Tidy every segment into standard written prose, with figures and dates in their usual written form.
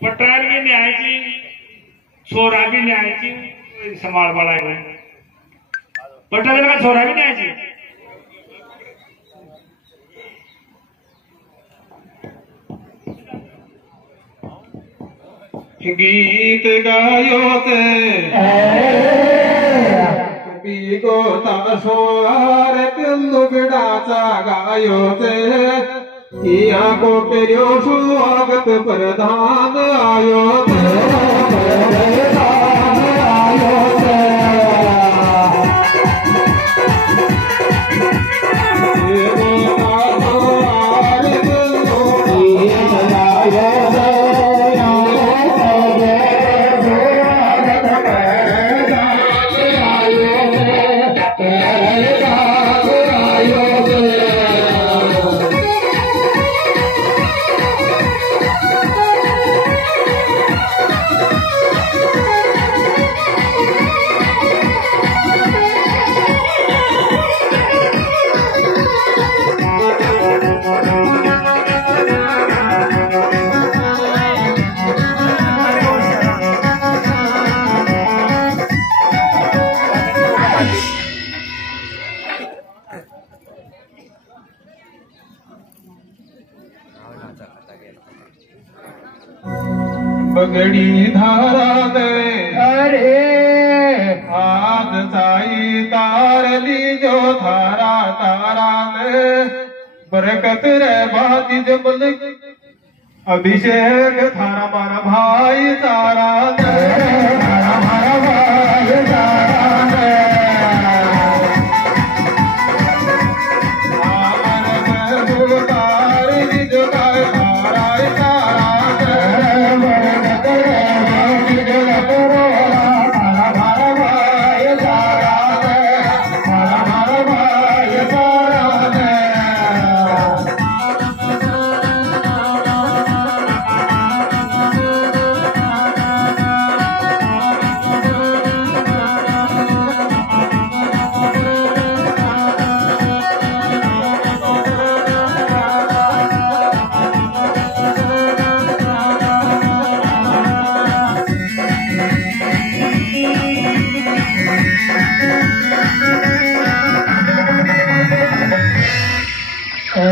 पटार भी न्यायची छोरा भी न्यायची समाळ बाळा पटार का छोरा भी न्यायची गीत गायो ते को तासोर लुगडाचा गायो ते किया को पेरियो स्वागत प्रधान आयो ते आयो ते बगड़ी धारा दे अरे हाथ साई तार ली जो धारा तारा में बरकत रे बाती जबल अभिषेक थारा मारा भाई तारा दे हमारा भाई तारा दे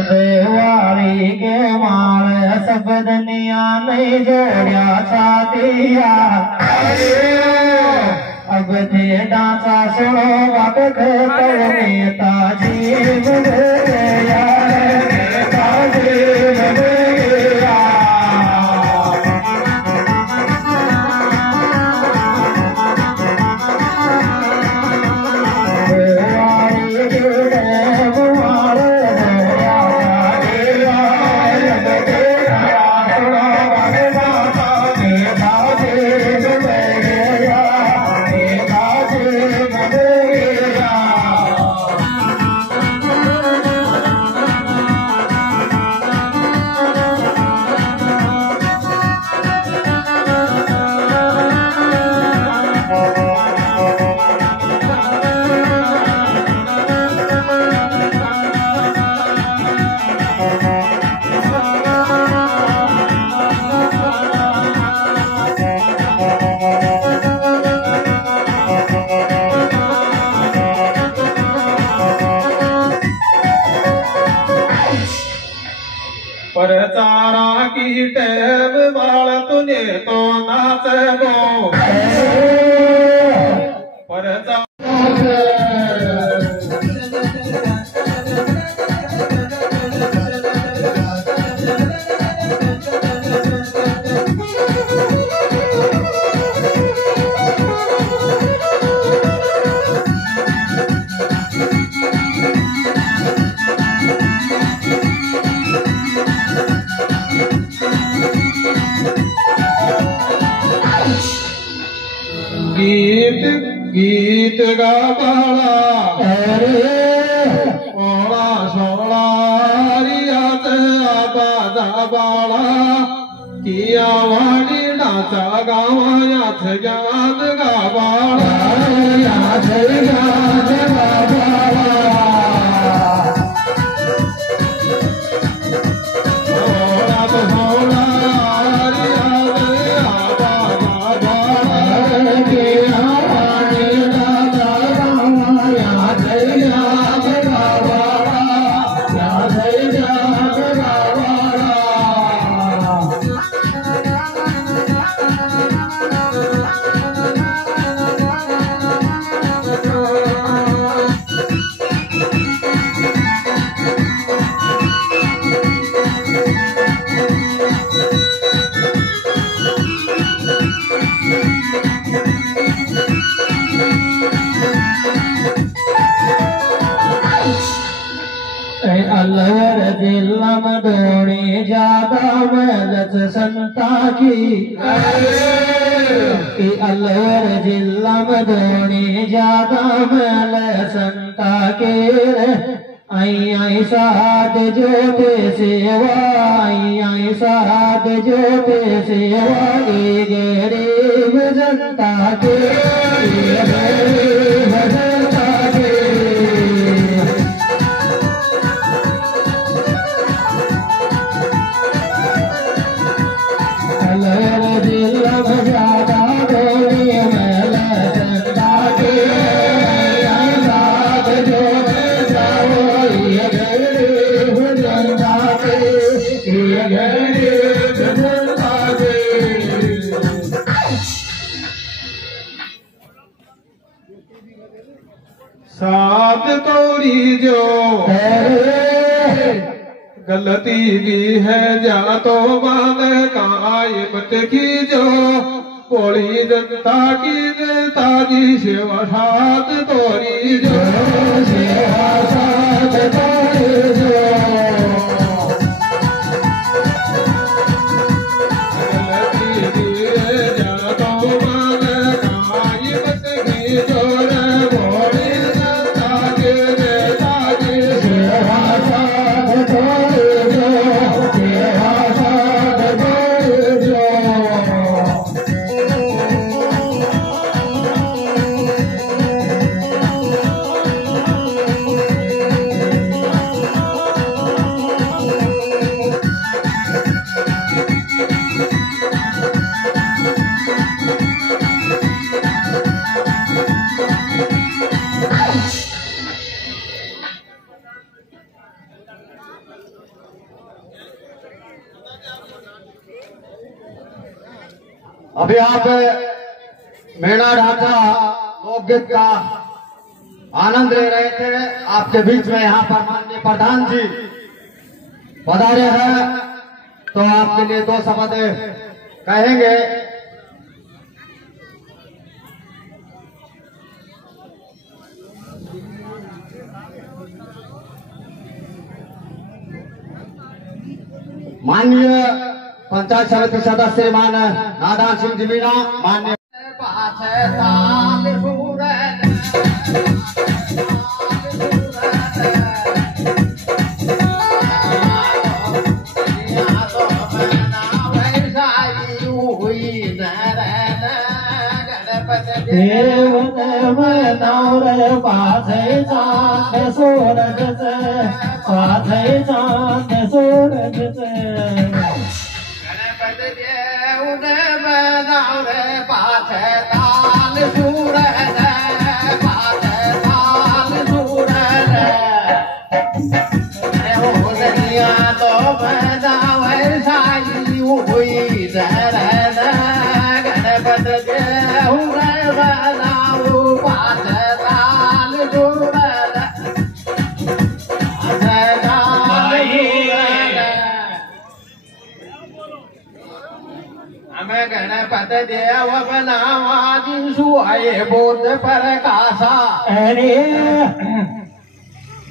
देवारी के माल सब दुनिया नहीं जोड़िया छातिया अब थे डांसा सुनो वक्त नेता जीव नेता जीव परचारा की टैब बाल तुझे तो नाच गो परचारा गीत गीत गा बाला ओला सोला रिया बाजा बाला किया वाणी नाचा गावाया ज्ञान गा बाला ज्ञान गा बाला अलवर जिल्लम दोणी ज्यादा मेलच संता की अलवर जिल्लम दोणी ज्यादा मेल संता के आई आई साध जोते सेवा आई आई साध जोते सेवा गरीब जनता के गरीब जनता के अलवर जिल्लम ज्यादा दोणी मेल संता के आई साध जोते साथ तोरी जो गलती भी है जा तो मान कायमत की जो कोड़ी जनता की सेवा साथ तोरी जो सेवा साथ तोरी जो गलती भी है जा तो मान कायमत की जो कोड़ी जनता की सेवा साथ तोरी जो सेवा साथ तोरी जो अभी आप मेणा ढाका लोकगीत का आनंद ले रहे थे। आपके बीच में यहाँ पर माननीय प्रधान जी पधारे हैं तो आपके लिए दो शब्द कहेंगे। माननीय पंचायत समिति सदस्य श्रीमान नादान सिंह जी मीणा, मान्य पाथे चांद सूरज पाथे चांद सूरज पाथे ताल सूरज पाथे ताल सूरज दुनिया तो बजावे साई हुई धरन गणपत देव बजाऊ पाथे ताल सूरज हमें गणपत देव बनावा दिशु आए बोध प्रकाशा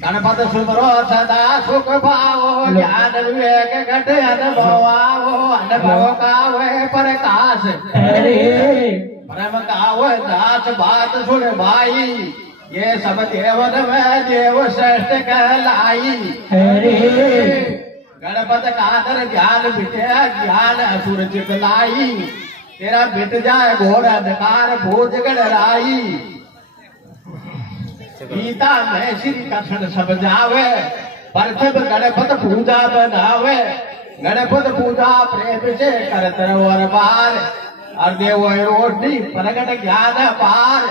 गणपत सुमरो सदा सुख पाओ ज्ञान विवेक घट अनुभव कावे प्रकाश परम काव दास बात सुन भाई ये सब देवन में देव श्रेष्ठ कहलाई गणपत कादर ज्ञान बिटे ज्ञान असुर चितलाई तेरा बिट जाए घोर अंधकार भोज गणराई गीता में श्री कृष्ण सब जावे प्रथम गणपत पूजा बनावे गणपत पूजा प्रेम से करत और बार और देव रोटी प्रगट ज्ञान पार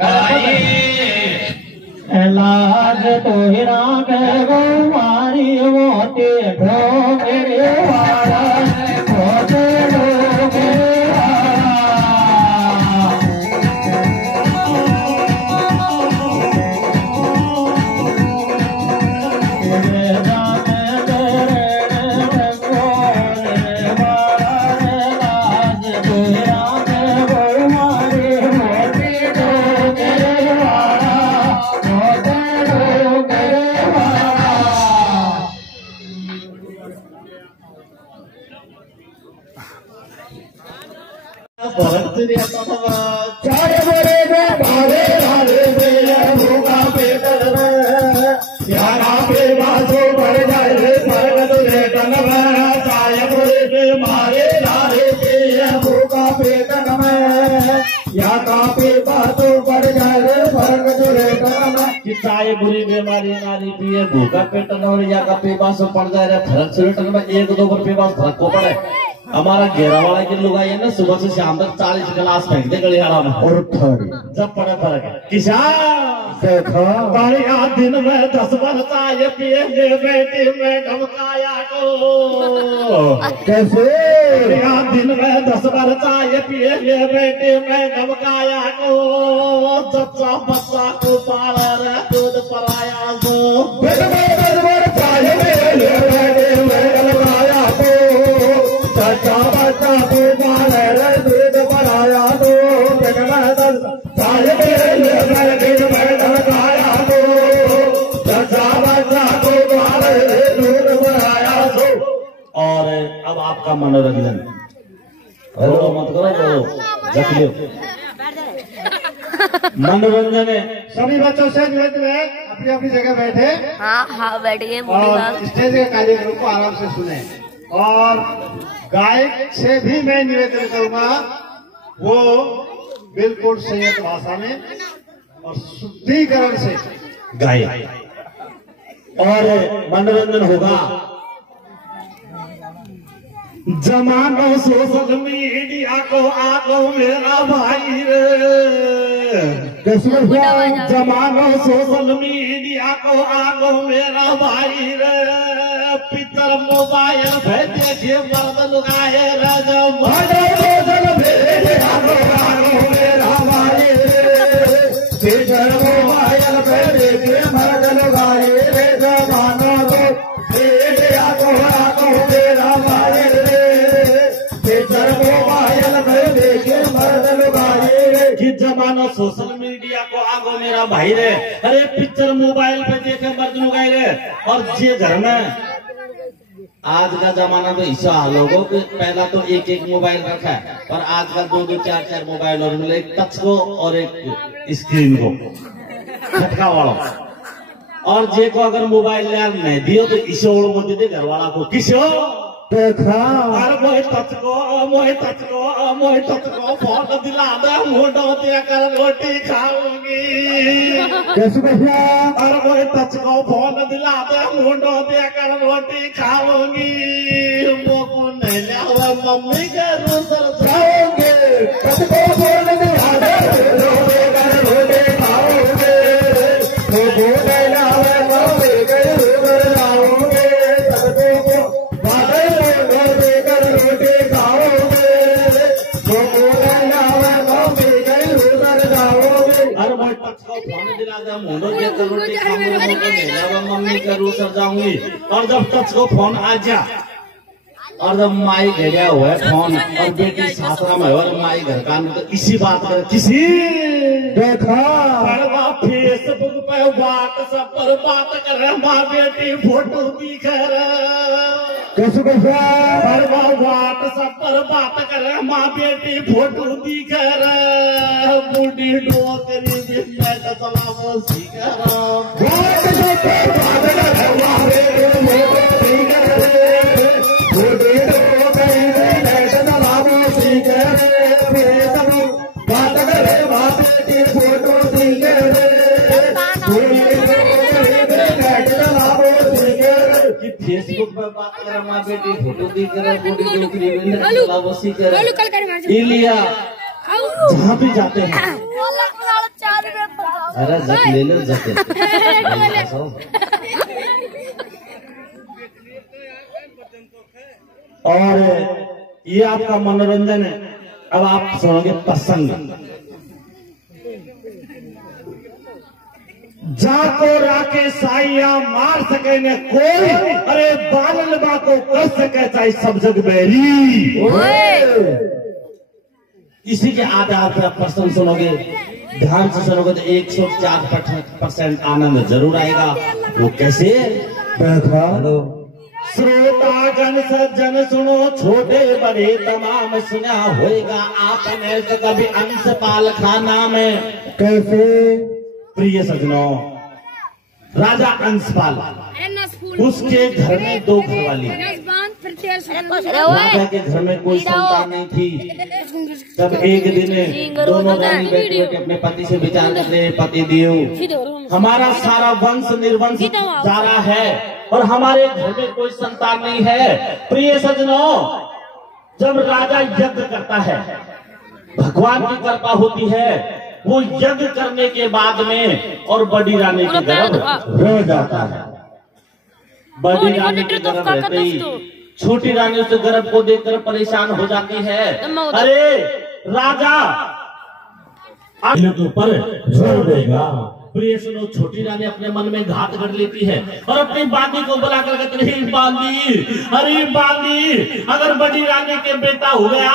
गणपत लाज तोरा गो मारी मोते ढोंगे वाला मोते ढोंगे चाय बोले में भारे भारे भूखा पेटन में यारा पे बाजू बढ़ जाए परगत रेटन में चाय बोले में मारे धारे भूखा पेटन में या पे बाजू बढ़ जाए परगत रेटन में। चाय बुरी बीमारी नारी पिए भूखा पेटन और या का पेपास पड़ जाए फर्क से रेटन में 1-2 पर पेपास फर्क को पड़े। हमारा घेरा वाला के लोग आए ना सुबह से शाम तक 40 गिलास फेंकते गलियारा में और जब पड़े फर्क है। किसान देखो बढ़िया दिन में 10 बार चाय पिए बेटी में धमकाया को कैसे बढ़िया दिन में 10 बार चाय पिए बेटी में धमकाया को बच्चा बच्चा को पाल रहे दूध पराया को चाय बेटी में धमकाया को बच्चा बच्चा को पाल रहे दूध पराया को चाय बेटी में धमकाया को बच्चा बच्चा को पाल रहे दूध पराया को। और अब आपका मनोरंजन रो मत करो जखियो मनोरंजन है। सभी बच्चों से निवेदन है अपनी अपनी जगह बैठे हाँ बैठ गए और स्टेज के कार्यक्रम को आराम से सुने। और गायक से भी मैं निवेदन करूंगा वो बिल्कुल संयत भाषा में और शुद्धिकरण से गाय और मनोरंजन होगा। जमानो सोशल मीडिया को आगो मेरा भाई रे जमानो सोशल मीडिया को आगो मेरा भाई रे पितर मोबाइल पे देखिए मर्द लुगाए मेरा भाई पितर मोबाइल पे देखिए मर्द लगाए रे जमानो को मीडिया को आगो मेरा भाई पितर मोबाइल पे देखिए मर्द लगाए कि जमाना सोशल मीडिया को आगो मेरा भाई रे अरे पिक्चर मोबाइल पे देखे मर्द लुगाई रे। और जे घर में आज का जमाना तो ऐसा लोगों को पहला तो एक मोबाइल रखा है और आजकल 2-2 4-4 मोबाइल और मिले एक टच को और एक स्क्रीन को झटका वाला। और जे को अगर मोबाइल यार नहीं दियो तो ईशोड़ बोलते थे घर वाला को किशोर देखा मोहे टच को फोन दिला दे मोटो दिया कर रोटी खाऊंगी। कैसे भैया अरे मोहे टच को फोन दिला दे मोटो दिया कर रोटी खाऊंगी। वो को नहीं लिया मम्मी के रूसर जाओगे टच को फोन दिला दे रोटी खाओगे वो को नहीं लावे मम्मी के रूसर जाओगे मम्मी के रूसर जाऊंगी। और जब टच को फोन आ जा और जब माई घेरा हुआ है फोन और बेटी सासरा में और माई घर का तो इसी बात कर किसी देखा फेसबुक पे व्हाट्सएप पर बात कर माँ बेटी फोटो दिख कैसे कैसा व्हाट्सएप पर बात कर माँ बेटी फोटो दिख बूढ़ी डोकरी मैं तो सीख फेसबुक पर बात कर माँ बेटी फोटो दिख बूढ़ी डोकरी लिया जहाँ भी जाते हैं अरे जब ले लो जाते और ये आपका मनोरंजन है। अब आप सुनोगे प्रसंग जाको राके साइया मार सके न कोई अरे बालनबा को कर सके चाहे सब जग बैरी। इसी के आधार पर प्रश्न सुनोगे ध्यान से सुनोगे तो 104% आनंद जरूर आएगा। वो कैसे? हेलो श्रोतागण सज्जन सुनो, छोटे बड़े तमाम सुना होएगा आपने तो कभी अंशपाल खाना में। कैसे? प्रिय सज्जनों, राजा अंशपाल, उसके घर में 2 घरवाली। राजा के घर में कोई संतान नहीं थी। तब एक दिन दोनों रानी बैठे बैठे अपने पति से विचार करते हैं, पति देव, हमारा सारा वंश निर्वंश जा रहा है और हमारे घर में कोई संतान नहीं है। प्रिय सज्जनों, जब राजा यज्ञ करता है, भगवान की कृपा होती है, वो यज्ञ करने के बाद में और बड़ी रानी के गर्भ रह जाता है। बड़ी रानी के गर्भ रहते ही छोटी रानी उस गर्भ को देखकर परेशान हो जाती है। अरे राजा के ऊपर जोर देगा। प्रिय सुनो, छोटी रानी अपने मन में घात कर लेती है और अपनी बांदी को बुलाकर कहती है, बांदी, अरे बांदी, अगर बड़ी रानी के बेटा हो गया,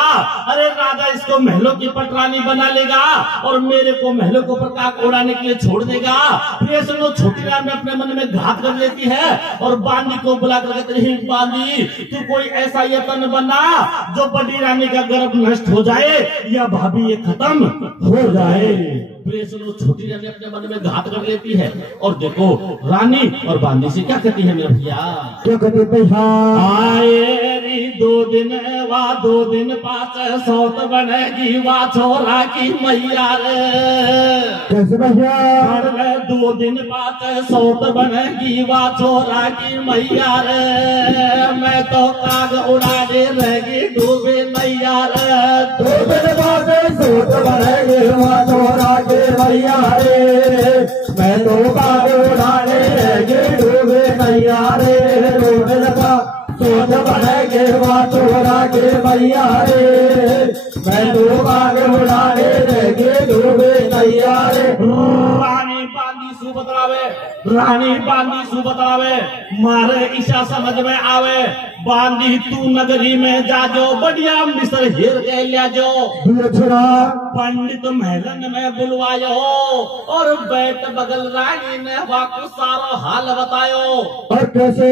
अरे राजा इसको महलों की पटरानी बना लेगा और मेरे को महलों को प्रकाश उड़ाने के लिए छोड़ देगा। प्रिय सुनो, छोटी रानी अपने मन में घात कर लेती है और बांदी को बुलाकर कहती है, बांदी, तू कोई ऐसा यत्न बना जो बड़ी रानी का गर्भ नष्ट हो जाए या भाभी ये खत्म हो जाए। प्रिय सुनो, छोटी रानी अपने मन में घात कर लेती है और देखो रानी और बांदी से क्या कहती है मेरे भैया, क्या कहते भैया? आए री 2 दिन वा 2 दिन पाँच सौत बनेगी वा छोरा की मैया रे। कैसे भैया? 2 दिन पाँच सौत बनेगी वा छोरा की मैया रे। मैं तो काग उड़ाने रहेगी डूबे नैया रे। 2 दिन बाद सौत बनेगी वा छोरा के मैया रे। मैं तो काग उड़ाने रहेगी डूबे नैया रे। 2 दिन बाद सौत बनेगी वा छोरा के मैया रे। मैं तो काग उड़ाने रहेगी डूबे नैया रे। रानी बांदी सु बतलावे, रानी बांदी सु बतलावे, मारे ईशा समझ में आवे। बांदी तू नगरी में जा जो, बढ़िया मिस्र हेर के लिया जो। पंडित महलन में बुलवायो और बैठ बगल रानी ने वाकु सारो हाल बतायो। और कैसे?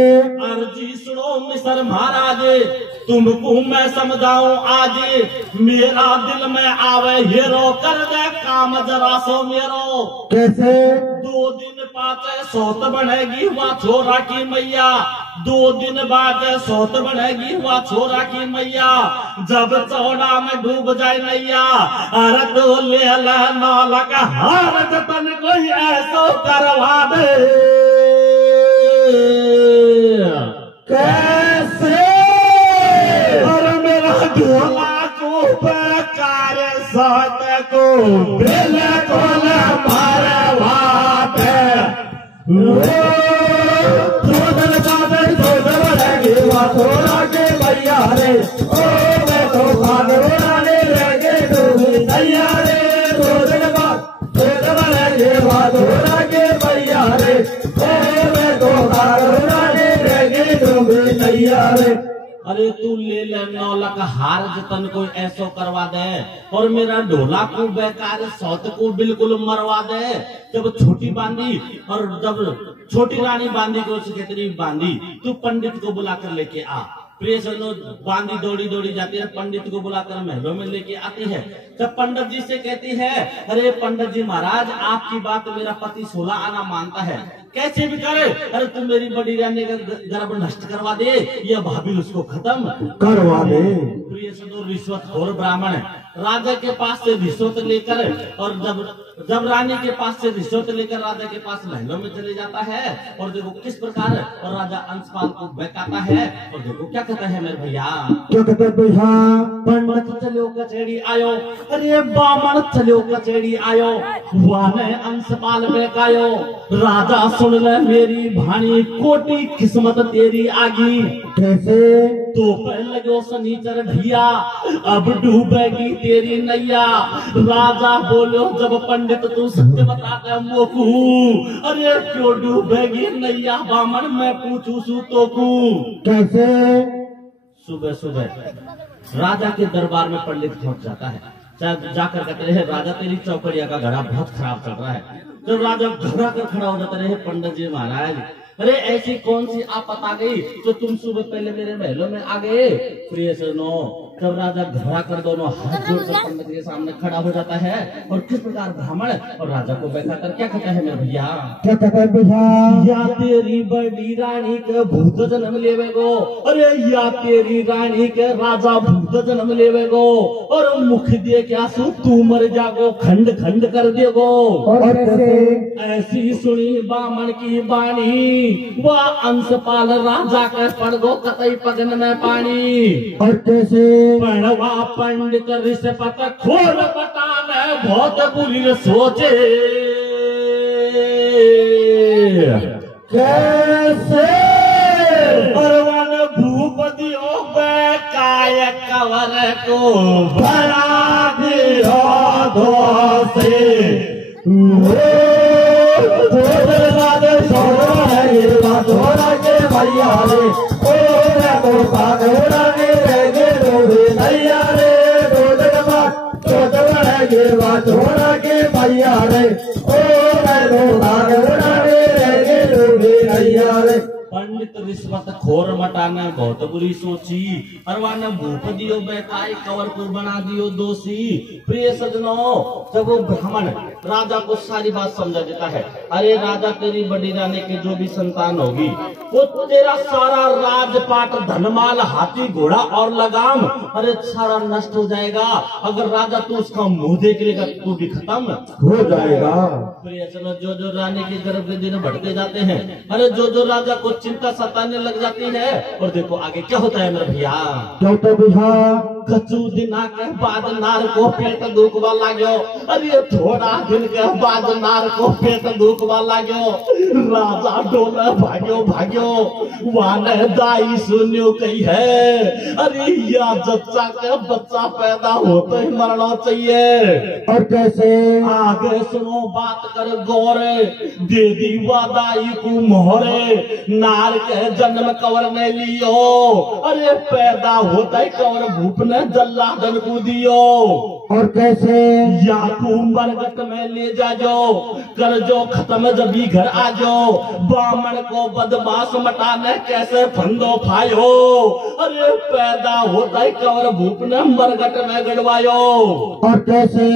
अर्जी सुनो मिस्र महाराज, तुमको मैं समझाऊं आज, मेरा दिल में आवे हेरो, कर दे काम जरा सो मेरो। कैसे? 2 दिन पाँच सौत बनेगी वहाँ छोरा की मैया। 2 दिन बाद सौत बनेगी वहाँ छोरा की मैया। जब चौड़ा में डूब जाए नैया, अरे तो ले नौला का हार जतन कोई ऐसो करवा दे। कैसे? और मेरा ढोला को बेकार साथ को बिल्कुल मारवात। 2 दिन बाद सौत बनेगी वहाँ छोरा के मैया रे। ओ मैं तो काग उड़ाने रहेगी डूबे नैया रे। 2 दिन बाद सौत बनेगी वहाँ छोरा के मैया रे। ओ मैं तो काग उड़ाने रहेगी डूबे नैया रे। अरे तू ले ले 9 लाख हार जतन कोई ऐसो करवा दे और मेरा ढोला को बेकार सौत को बिल्कुल मरवा दे। जब छोटी बांदी और जब छोटी रानी बांदी को कहती, बांदी तू पंडित को बुलाकर लेके आ। प्रिय सज्जनों, बांदी दौड़ी दौड़ी जाती है, पंडित को बुलाकर महलों में लेके आती है। जब पंडित जी से कहती है, अरे पंडित जी महाराज, आपकी बात मेरा पति 16 आना मानता है, कैसे भी करे, अरे तुम मेरी बड़ी रानी का गर्भ नष्ट करवा दे या भाभी उसको खत्म करवा दे। प्रिय सज्जनों, रिश्वतखोर ब्राह्मण राजा के पास से रिश्वत लेकर और जब रानी के पास से रिश्वत लेकर राजा के पास महलों में चले जाता है और देखो किस प्रकार और राजा अंशपाल को बहकाता है और देखो क्या कहता है मेरे भैया, क्या कहते भैया? पंडित चलो कचेड़ी आयो, अरे बामण चलो कचेड़ी आयो, वाने अंशपाल बहकायो। राजा सुन ले मेरी भाणी, कोटी किस्मत तेरी आगी। कैसे? तो पहले जो शनिचर भैया, अब डूबेगी तेरी नैया। राजा बोलो, जब पंडित तू सत्य बताते मोकू, अरे क्यों डूबेगी नैया बामन, मैं पूछू सू तो कू। कैसे? सुबह सुबह राजा के दरबार में पंडित पहुंच जाता है। जाकर कहते हैं, राजा तेरी चौकड़िया का घड़ा बहुत खराब चल रहा है। जब राजा घबरा कर खड़ा हो जाता है, पंडित जी महाराज, अरे ऐसी कौन सी आफत आ गई जो तुम सुबह पहले मेरे महलों में आ गए? प्रिय सजनों, जब राजा घबरा कर दोनों हाथ जोड़कर पंडित के सामने खड़ा हो जाता है और किस प्रकार ब्राह्मण और राजा को बैठाकर क्या कहता है मेरे भैया? क्या कहता है भैया? या तेरी बड़ी रानी के भूत जन्म लेवे गो, अरे या तेरी रानी के राजा भूत जन्म लेवे गो, और मुख दे क्या सु तू मर जागो, खंड खंड कर देगो। और कैसे? ऐसी सुनी बामण की बाणी, वह अंशपाल राजा के पड़ गो कतई पगन में पानी। और कैसे? पढ़वा पंडित ऋषपत खोल बताने बहुत बुरी सोचे। कैसे? और वन भूपतियों पे काय कवर को बना दिया दोषी। छोड़ा के भैया रे, तो सागरा ने भैया रे, छोड़ा के भैया रे, भैया रे। पंडित रिश्वत खोर मटाना बहुत बुरी सोची, अरवान भूपतियों बैठाई कवर को बना दियो दोषी। प्रिय सजनों, जब वो ब्राह्मण राजा को सारी बात समझा देता है, अरे राजा तेरी बड़ी रानी की जो भी संतान होगी वो तेरा सारा राजपाट धनमाल हाथी घोड़ा और लगाम अरे सारा नष्ट हो जाएगा। अगर राजा तू उसका मुंह देख लेगा तू भी खत्म हो जाएगा। प्रिय सजनों, जो जो रानी के गर्भ के दिन बढ़ते जाते हैं, अरे जो जो राजा को चिंता सताने लग जाती है, और देखो आगे क्या होता है मेरे भैया? क्या होता है भैया? कचू दिना के बाद नार को पेट दुखवा लाग्यो, अरे थोड़ा दिन के बाद नार को पेट दुखवा लाग्यो। राजा डोले भाग्यो भाग्यो, वाने दाई सुनियो कही है, अरे या जच्चा के बच्चा पैदा होते ही मरना चाहिए। और कैसे? आगे सुनो बात कर गौरे, दे दीवा दाई को मोहरे, नार के जन्म कवर में लियो, अरे पैदा होता ही कवर भूप ने जल्लादन को दियो। और कैसे? या तू मरगट में ले जाजो, कर जो खत्म जबी घर आ जाओ, बामण को बदमाश मटाने कैसे फंदो फायो, अरे पैदा होता ही कवर भूप ने मरगट में गड़वायो। और कैसे?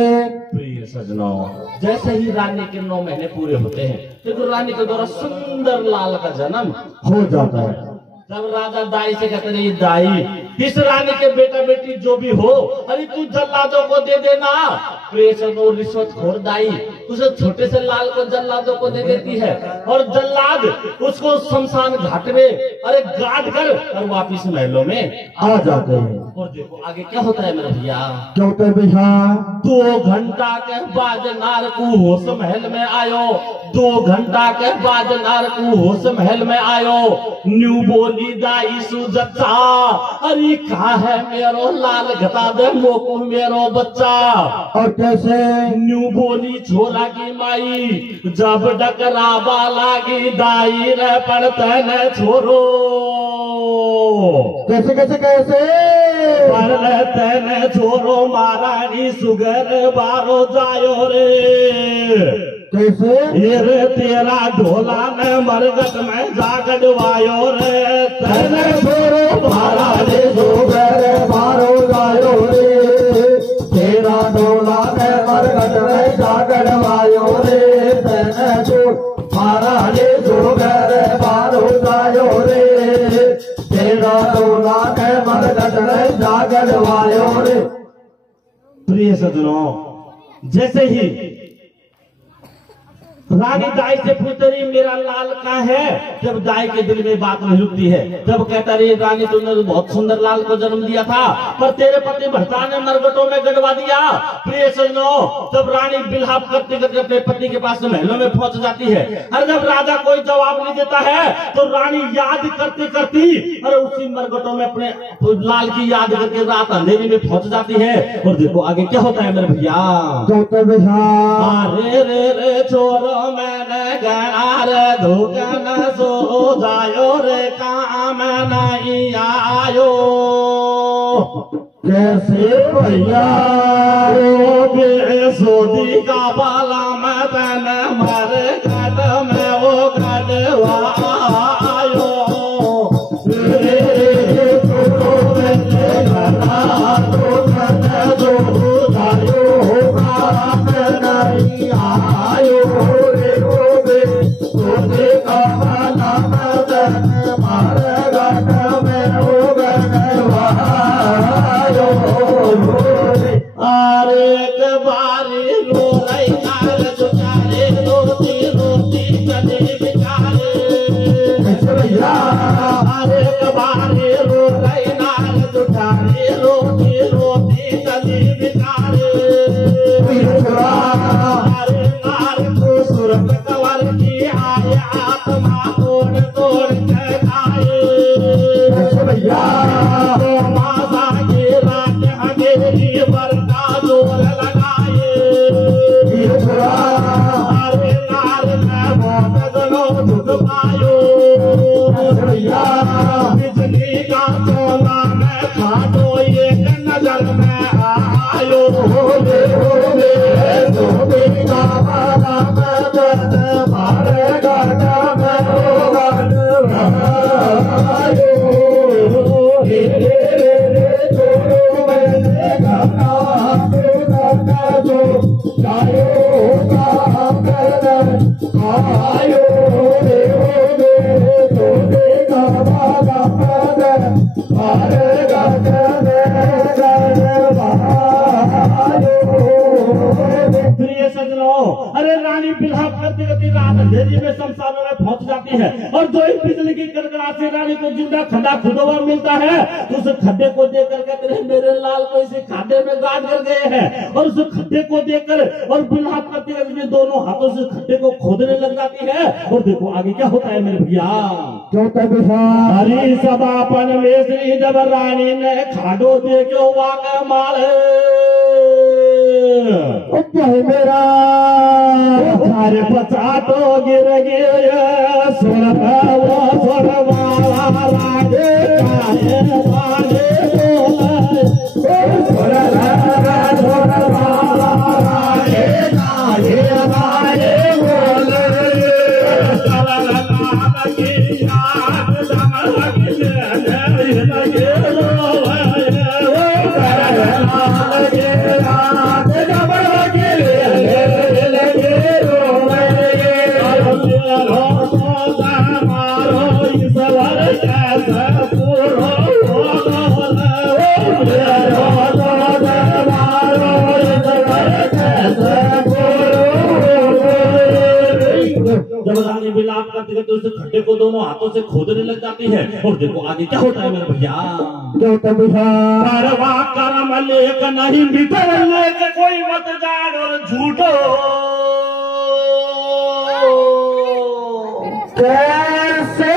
प्रिय सजनों, जैसे ही रानी के 9 महीने पूरे होते हैं, तो रानी के द्वारा सुंदर लाल का जन्म हो जाता है। तब राजा दाई से कहते रही, दाई इस रानी के बेटा बेटी जो भी हो, अरे तू जल्लादों को दे देना। रिश्वत खोर दाई उसे छोटे से लाल को जल्लादों को दे देती है, और जल्लाद उसको शमशान घाट में अरे गाड़ कर और वापिस महलों में आ जाते हैं। और देखो आगे क्या होता है मेरे भैया? क्या होता है भैया? 2 घंटा के बाद नार को होश महल में आयो, 2 घंटा के बाद नार को होश महल में आयो। न्यू बोली दाई सुजच्चा, अरे कहा है मेरो लाल घटा दे मोको मेरो बच्चा। और कैसे? न्यू बोली छोरा की माई, जब डकरावा लागी दाई रे पड़ते न छोरो। कैसे कैसे कैसे? पर तेने छोरो महारानी सुगर बारो जायो रे। कैसे? रे तेरा ढोला ने मरगट में जागड़वायो रे। तेने छोरो महारानी सुगर बारो जायो रे, तेरा ढोला ने मरगट में जागड़वायो रे। तेने छोरो महारानी सुगर बारो जायो रे, तेरा ढोला ने मरगट में जागड़वायो रे। प्रिय सजनों, जैसे ही रानी दाई से पूछते रही मेरा लाल कहाँ है, जब दाई के दिल में बात नहीं रुकती है, जब कहता रही रानी तुमने तो बहुत सुंदर लाल को जन्म दिया था, पर तेरे पति भरता ने मरगटों में गड़वा दिया। प्रिय सजनों, जब रानी बिलहाप करते करते अपने पति के पास महलों में पहुंच जाती है, और जब राजा कोई जवाब नहीं देता है तो रानी याद करती करती और उसी मरगटों में अपने लाल की याद करके रात अंधेरी में पहुंच जाती है। और देखो आगे क्या होता है मेरे भैया? अरे रे रे छोरो मैंने गणा रे धोखन सो जायो रे, काम नहीं आयो। कैसे भैया? सोदी का बाला में तन मर घट में वो गढ़वा जाती है। और जो ही बिजली की कड़कड़ाहट से रानी को जिंदा खड्डा खुदा हुआ मिलता है तो उस खड्डे को देखकर कहते हैं मेरे लाल को इसे खड्डे में गाड़ कर गए हैं। और उस खड्डे को देखकर और बिना करते हुए दोनों हाथों से खड्डे को खोदने लग जाती है। और देखो आगे क्या होता है मेरे भैया। हरी सभापन में श्री जब रानी ने खाडो देखो वाक माल मेरा घर बचा तो गिर गया सुन वाला रागे जब रानी विलाप करते करते उस खड्डे को दोनों हाथों से खोदने लग जाती है। और देखो आगे क्या होता है मेरे भैया। कर्म लेख नहीं मिटर लेख कोई मत जान और झूठो कैसे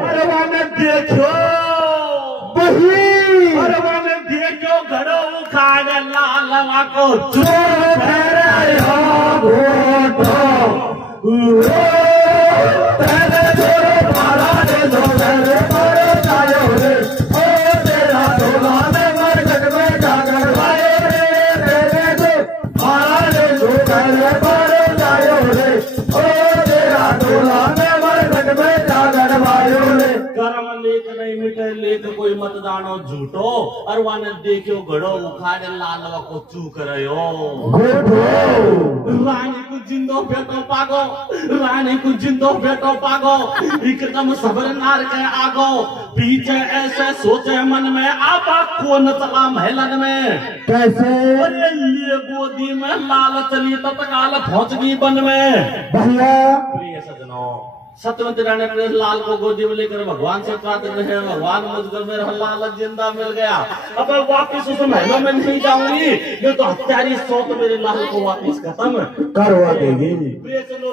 अरवा में देखो बही अरवा में देखो घड़ो खाने लालवा को चोर लेख कोई मतदानो झूठो और वाने देखो घड़ो उखाड़े लालवा को चूक रहो। रानी को जिंदो बेटो पागो रानी को जिंदो बेटो पागो एकदम सबर नार के आगो पीछे ऐसे सोचे मन में आपा कौन चला महलन में कैसे लिए गोदी में लाल चली तत्काल पहुंच गई वन में। भैया प्रिय सजनों सत्यवती रानी अपने लाल को गोदी में लेकर भगवान से प्रार्थना रहे भगवान मुझको मेरा लाल जिंदा मिल गया अब मैं वापिस उस महलों में नहीं जाऊंगी ये तो हत्यारी सौत मेरे लाल को वापिस खत्म करवा देगी।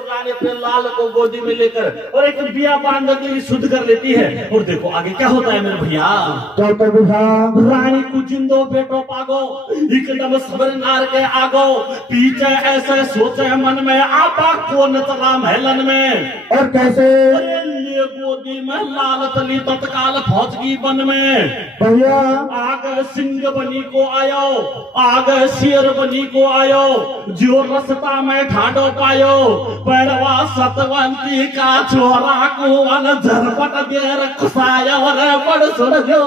रानी अपने लाल को गोदी में लेकर और एक बिया बांध के लिए शुद्ध कर लेती है। और देखो आगे क्या होता है मेरे भैया। रानी को जिंदो बेटो पागो एकदम सबर नार के आगो पीछे ऐसे सोचे मन में आपा कौन चला महलन में और कैसे गोदी में लाल तली तत्काल फौज की वन में। भैया आग सिंह बनी को आयो आग शेर बनी को आयो जो रस्ता में ठाडो पायो पैरवा सतवंती का छोरा को अन झरपट दे रखसाया और बड़ सुन जो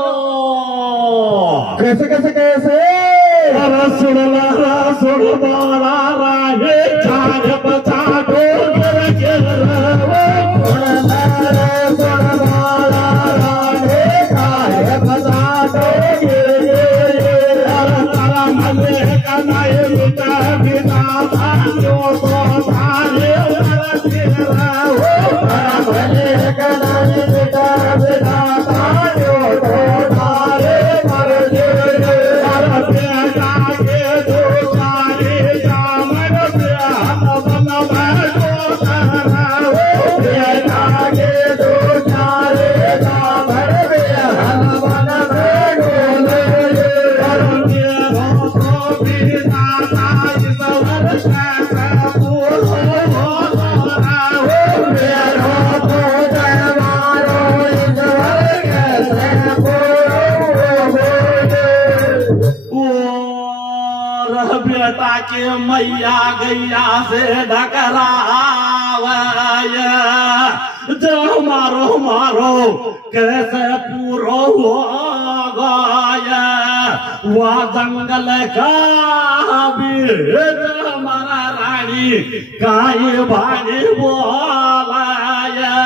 कैसे कैसे कैसे सुन बाला राहे झाड़ बचा दो के मैया गैया से ढकरावया जो मारो मारो कैसे पूरो हो गया वह जंगल का भी हमारा रानी काई भानी बोलाया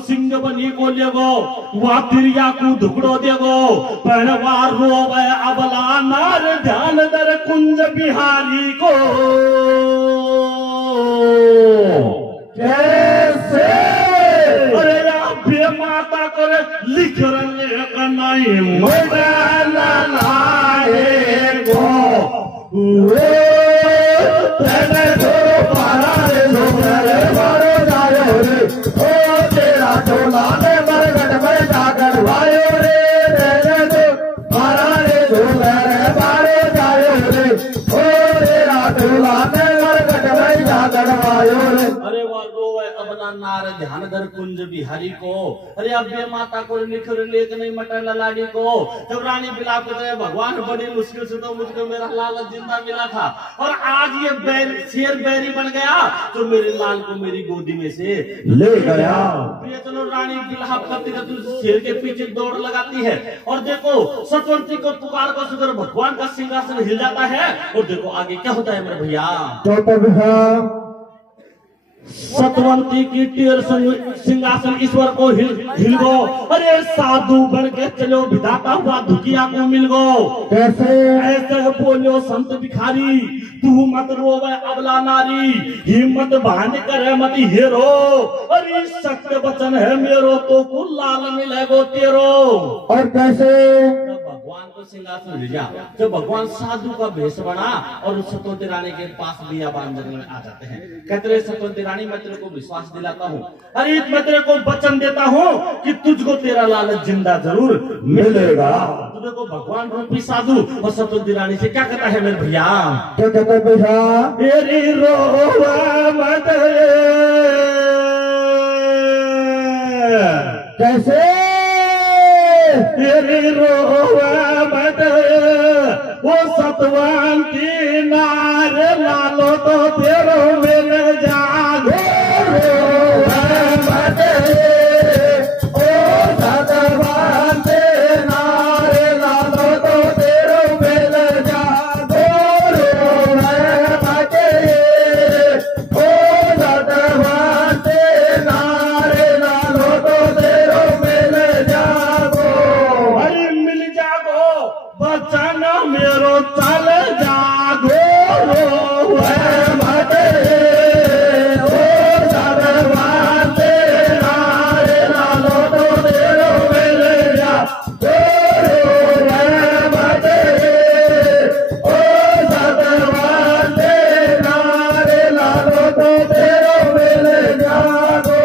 सिंह बनी को लेगो वह तिरिया को धुकड़ो देगो पहनवार रोवे अबला नार ध्यान दर कुंज बिहारी को कैसे अरे बे माता करे लिख रहे कनाई मैदान लाए गो तेरे छोरो पारा रे छोरे मारो जायो रे ओ तेरा चोला ने मरगट में जाकर वायो रे तेरे तो पारा रे छोरे मारो जायो रे ओ तेरा चोला ने मरगट में जाकर वायो रे। अरे वो रोवे अपना नार ध्यान धर कुंज बिहारी को अरे अब ये माता को निखर लेक नहीं मटन लाडी को जब रानी बिलाप करते भगवान बड़ी मुश्किल से तो मुझको मेरा लाल जिंदा मिला था और आज ये शेर बैरी बन गया तो मेरे लाल को मेरी गोदी में से ले गया। चलो रानी बिलाप करती करती शेर के पीछे दौड़ लगाती है और देखो सतवंती को पुकार को सुकर भगवान का सिंहासन हिल जाता है और देखो आगे क्या होता है मेरे भैया। सतवंती की टीर सिंहासन ईश्वर को हिल गो अरे साधु बन के चलो विधाता हुआ दुखिया को मिल गो कैसे ऐसे बोलो संत भिखारी तू मत रोवे अबला नारी हिम्मत बहाने करे मत हेरो अरे सत्य वचन है मेरो तो को लाल मिलेगो तेरो। और कैसे भगवान को सिंहासन लिया जब भगवान साधु का भेष बना और सतवंती रानी के पास बियाबान जंगल में आ जाते हैं कहते रहे सतवंती रानी मैं तेरे को विश्वास दिलाता हूँ अरे मैं तेरे को वचन देता हूँ कि तुझको तेरा लाल जिंदा जरूर मिलेगा। तुझे को भगवान रूपी साधु और सतवंती रानी से क्या कहता है मेरे भैया क्या कहता है भैया तेरी रोवा मत कैसे तेरी रोवा मत वो सतवंती नार लालो तो तेरो मिल जागो मत ओ सतवंती नार लालो तो तेरो मिल जागो मत ओ सतवंती नार लालो तो तेरो मिल जागो अरे मिल जागो बचन मेरो चल जागो मत ओ सतवंती नार लालो तो तेरो मिल जागो मत ओ सतवंती नार लालो तो तेरो मिल जागो।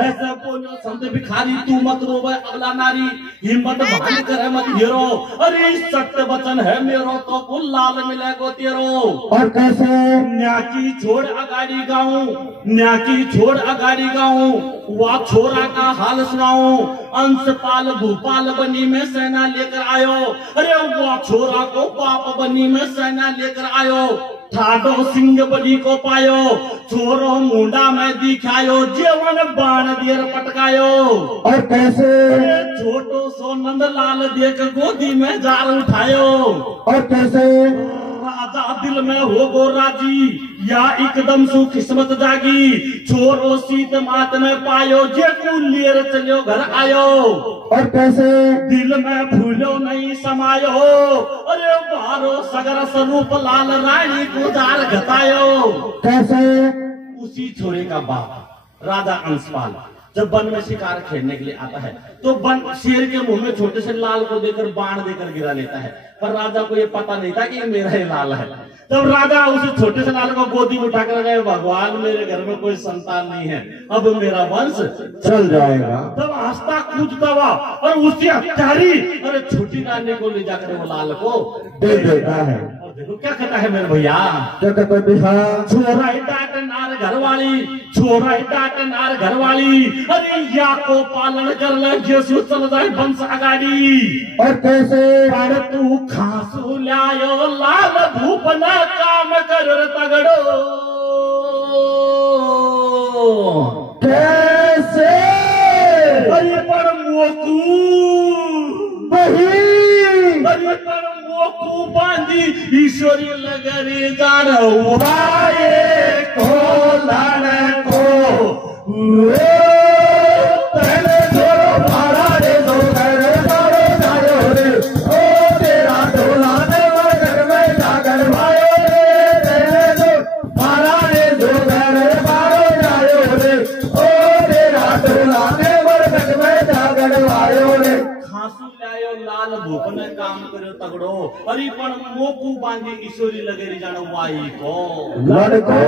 ऐसे बोलो संत भिखारी तू मत रोवे अगला नारी हिम्मत बहाने करे मत हेरो अरे सत्य वचन है मेरो तो कुल लाल मिलेगो तेरो। और कैसे न्याकी छोड़ अगाड़ी गाऊं न्याकी छोड़ अगाड़ी गाऊं वह छोरा का हाल सुनाऊं अंशपाल भूपाल बनी में सेना लेकर आयो अरे वह छोरा को बाप बनी में सेना लेकर आयो ठाडो सिंह बली को पायो छोरो मुंडा में दिखायो जीवन बाण दियर पटकायो। और कैसे छोटो सो नंदलाल देख गोदी में जार उठायो। और कैसे राजा दिल में हो गो राजी या एकदम सु किस्मत जागी छोरो सीत मात में पायो जे कुलियर चलो घर आयो। और कैसे दिल में भूलो नहीं समायो अरे बारो सगर स्वरूप लाल रानी को दाल घटायो। कैसे उसी छोरे का बाप राजा अंशपाल जब वन में शिकार खेलने के लिए आता है तो वन शेर के मुंह में छोटे से लाल को देकर बाण देकर गिरा लेता है पर राजा को ये पता नहीं था कि ये मेरा ही लाल है। तब राजा उस छोटे से लाल को गोदी में उठाकर गए भगवान मेरे घर में कोई संतान नहीं है अब मेरा वंश चल जाएगा। तब हंसता कूदता हुआ और उसी हत्यारी अरे छोटी रानी को ले जाकर वो लाल को दे देता है। और देखो क्या कहता है मेरे भैया क्या कहता है भैया छोरा डांट नार घरवाली छोरा डांट नार घरवाली अरे या को पालन कर ले जैसे चल जाए वंश अगाड़ी। और कैसे पर तू खांसू लायो लाल भूपना काम कर तगड़ो। कैसे अरे पर मोकू बही अरे पर मोकू बांधी ईश्वरी लगरी जान वाए को लाने को तेरे छोरो मोकू बांधी ईश्वरी लगेरी जानो वाई को लड़को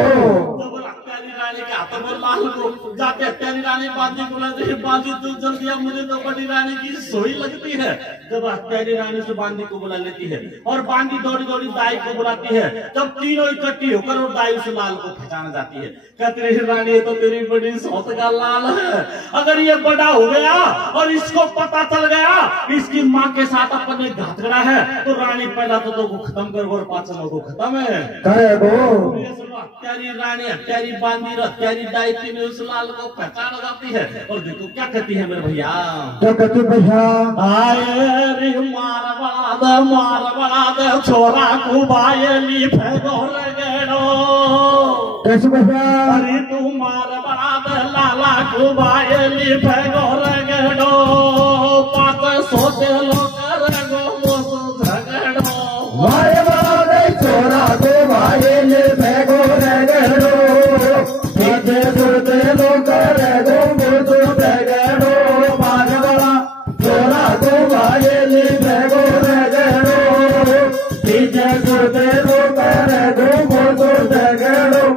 जब हत्यारी रानी के हाथों में लाल को जाके हत्यारी रानी बांधी बुलाते बांधी तू जल्दी आ, मुझे तो बड़ी रानी की सोई लगती है। जब हत्यारी रानी से बांधी को बुला लेती है और बांधी दौड़ी दौड़ी दाई को बुलाती है, जब तीनों इकट्ठी होकर वो दाई उस लाल को खजाना जाती है। कहती है रानी तो तेरी बड़ी सौत का लाल है, अगर ये बड़ा हो गया और इसको पता चल गया इसकी माँ के साथ अपने घातगड़ा है तो रानी पहला तो वो खत्म कर और पाचन को खत्म है। हत्यारी रानी हत्यारी बांधी हत्यारी दाई तीनों उस लाल को पहचान जाती है और देखो क्या कहती है मेरे भैया, क्या कहती भैया, आए रे मार बड़ा दे छोरा को बायली फेंको रे गेड़ो। कैसे भैया, अरे तू मार बड़ा दे लाला को बायली फेंको रे गेड़ो। पात सोते लोग रे गो मोसो झगड़ो, मारे बाबे छोरा को बायली फेंको रे गेड़ो। पीछे सुरते लोग रे गो मोसो झगड़ो। मारे बड़ा छोरा को बायली फेंको रे गेड़ो। पीछे सुरते लोग रे गो मोसो झगड़ो।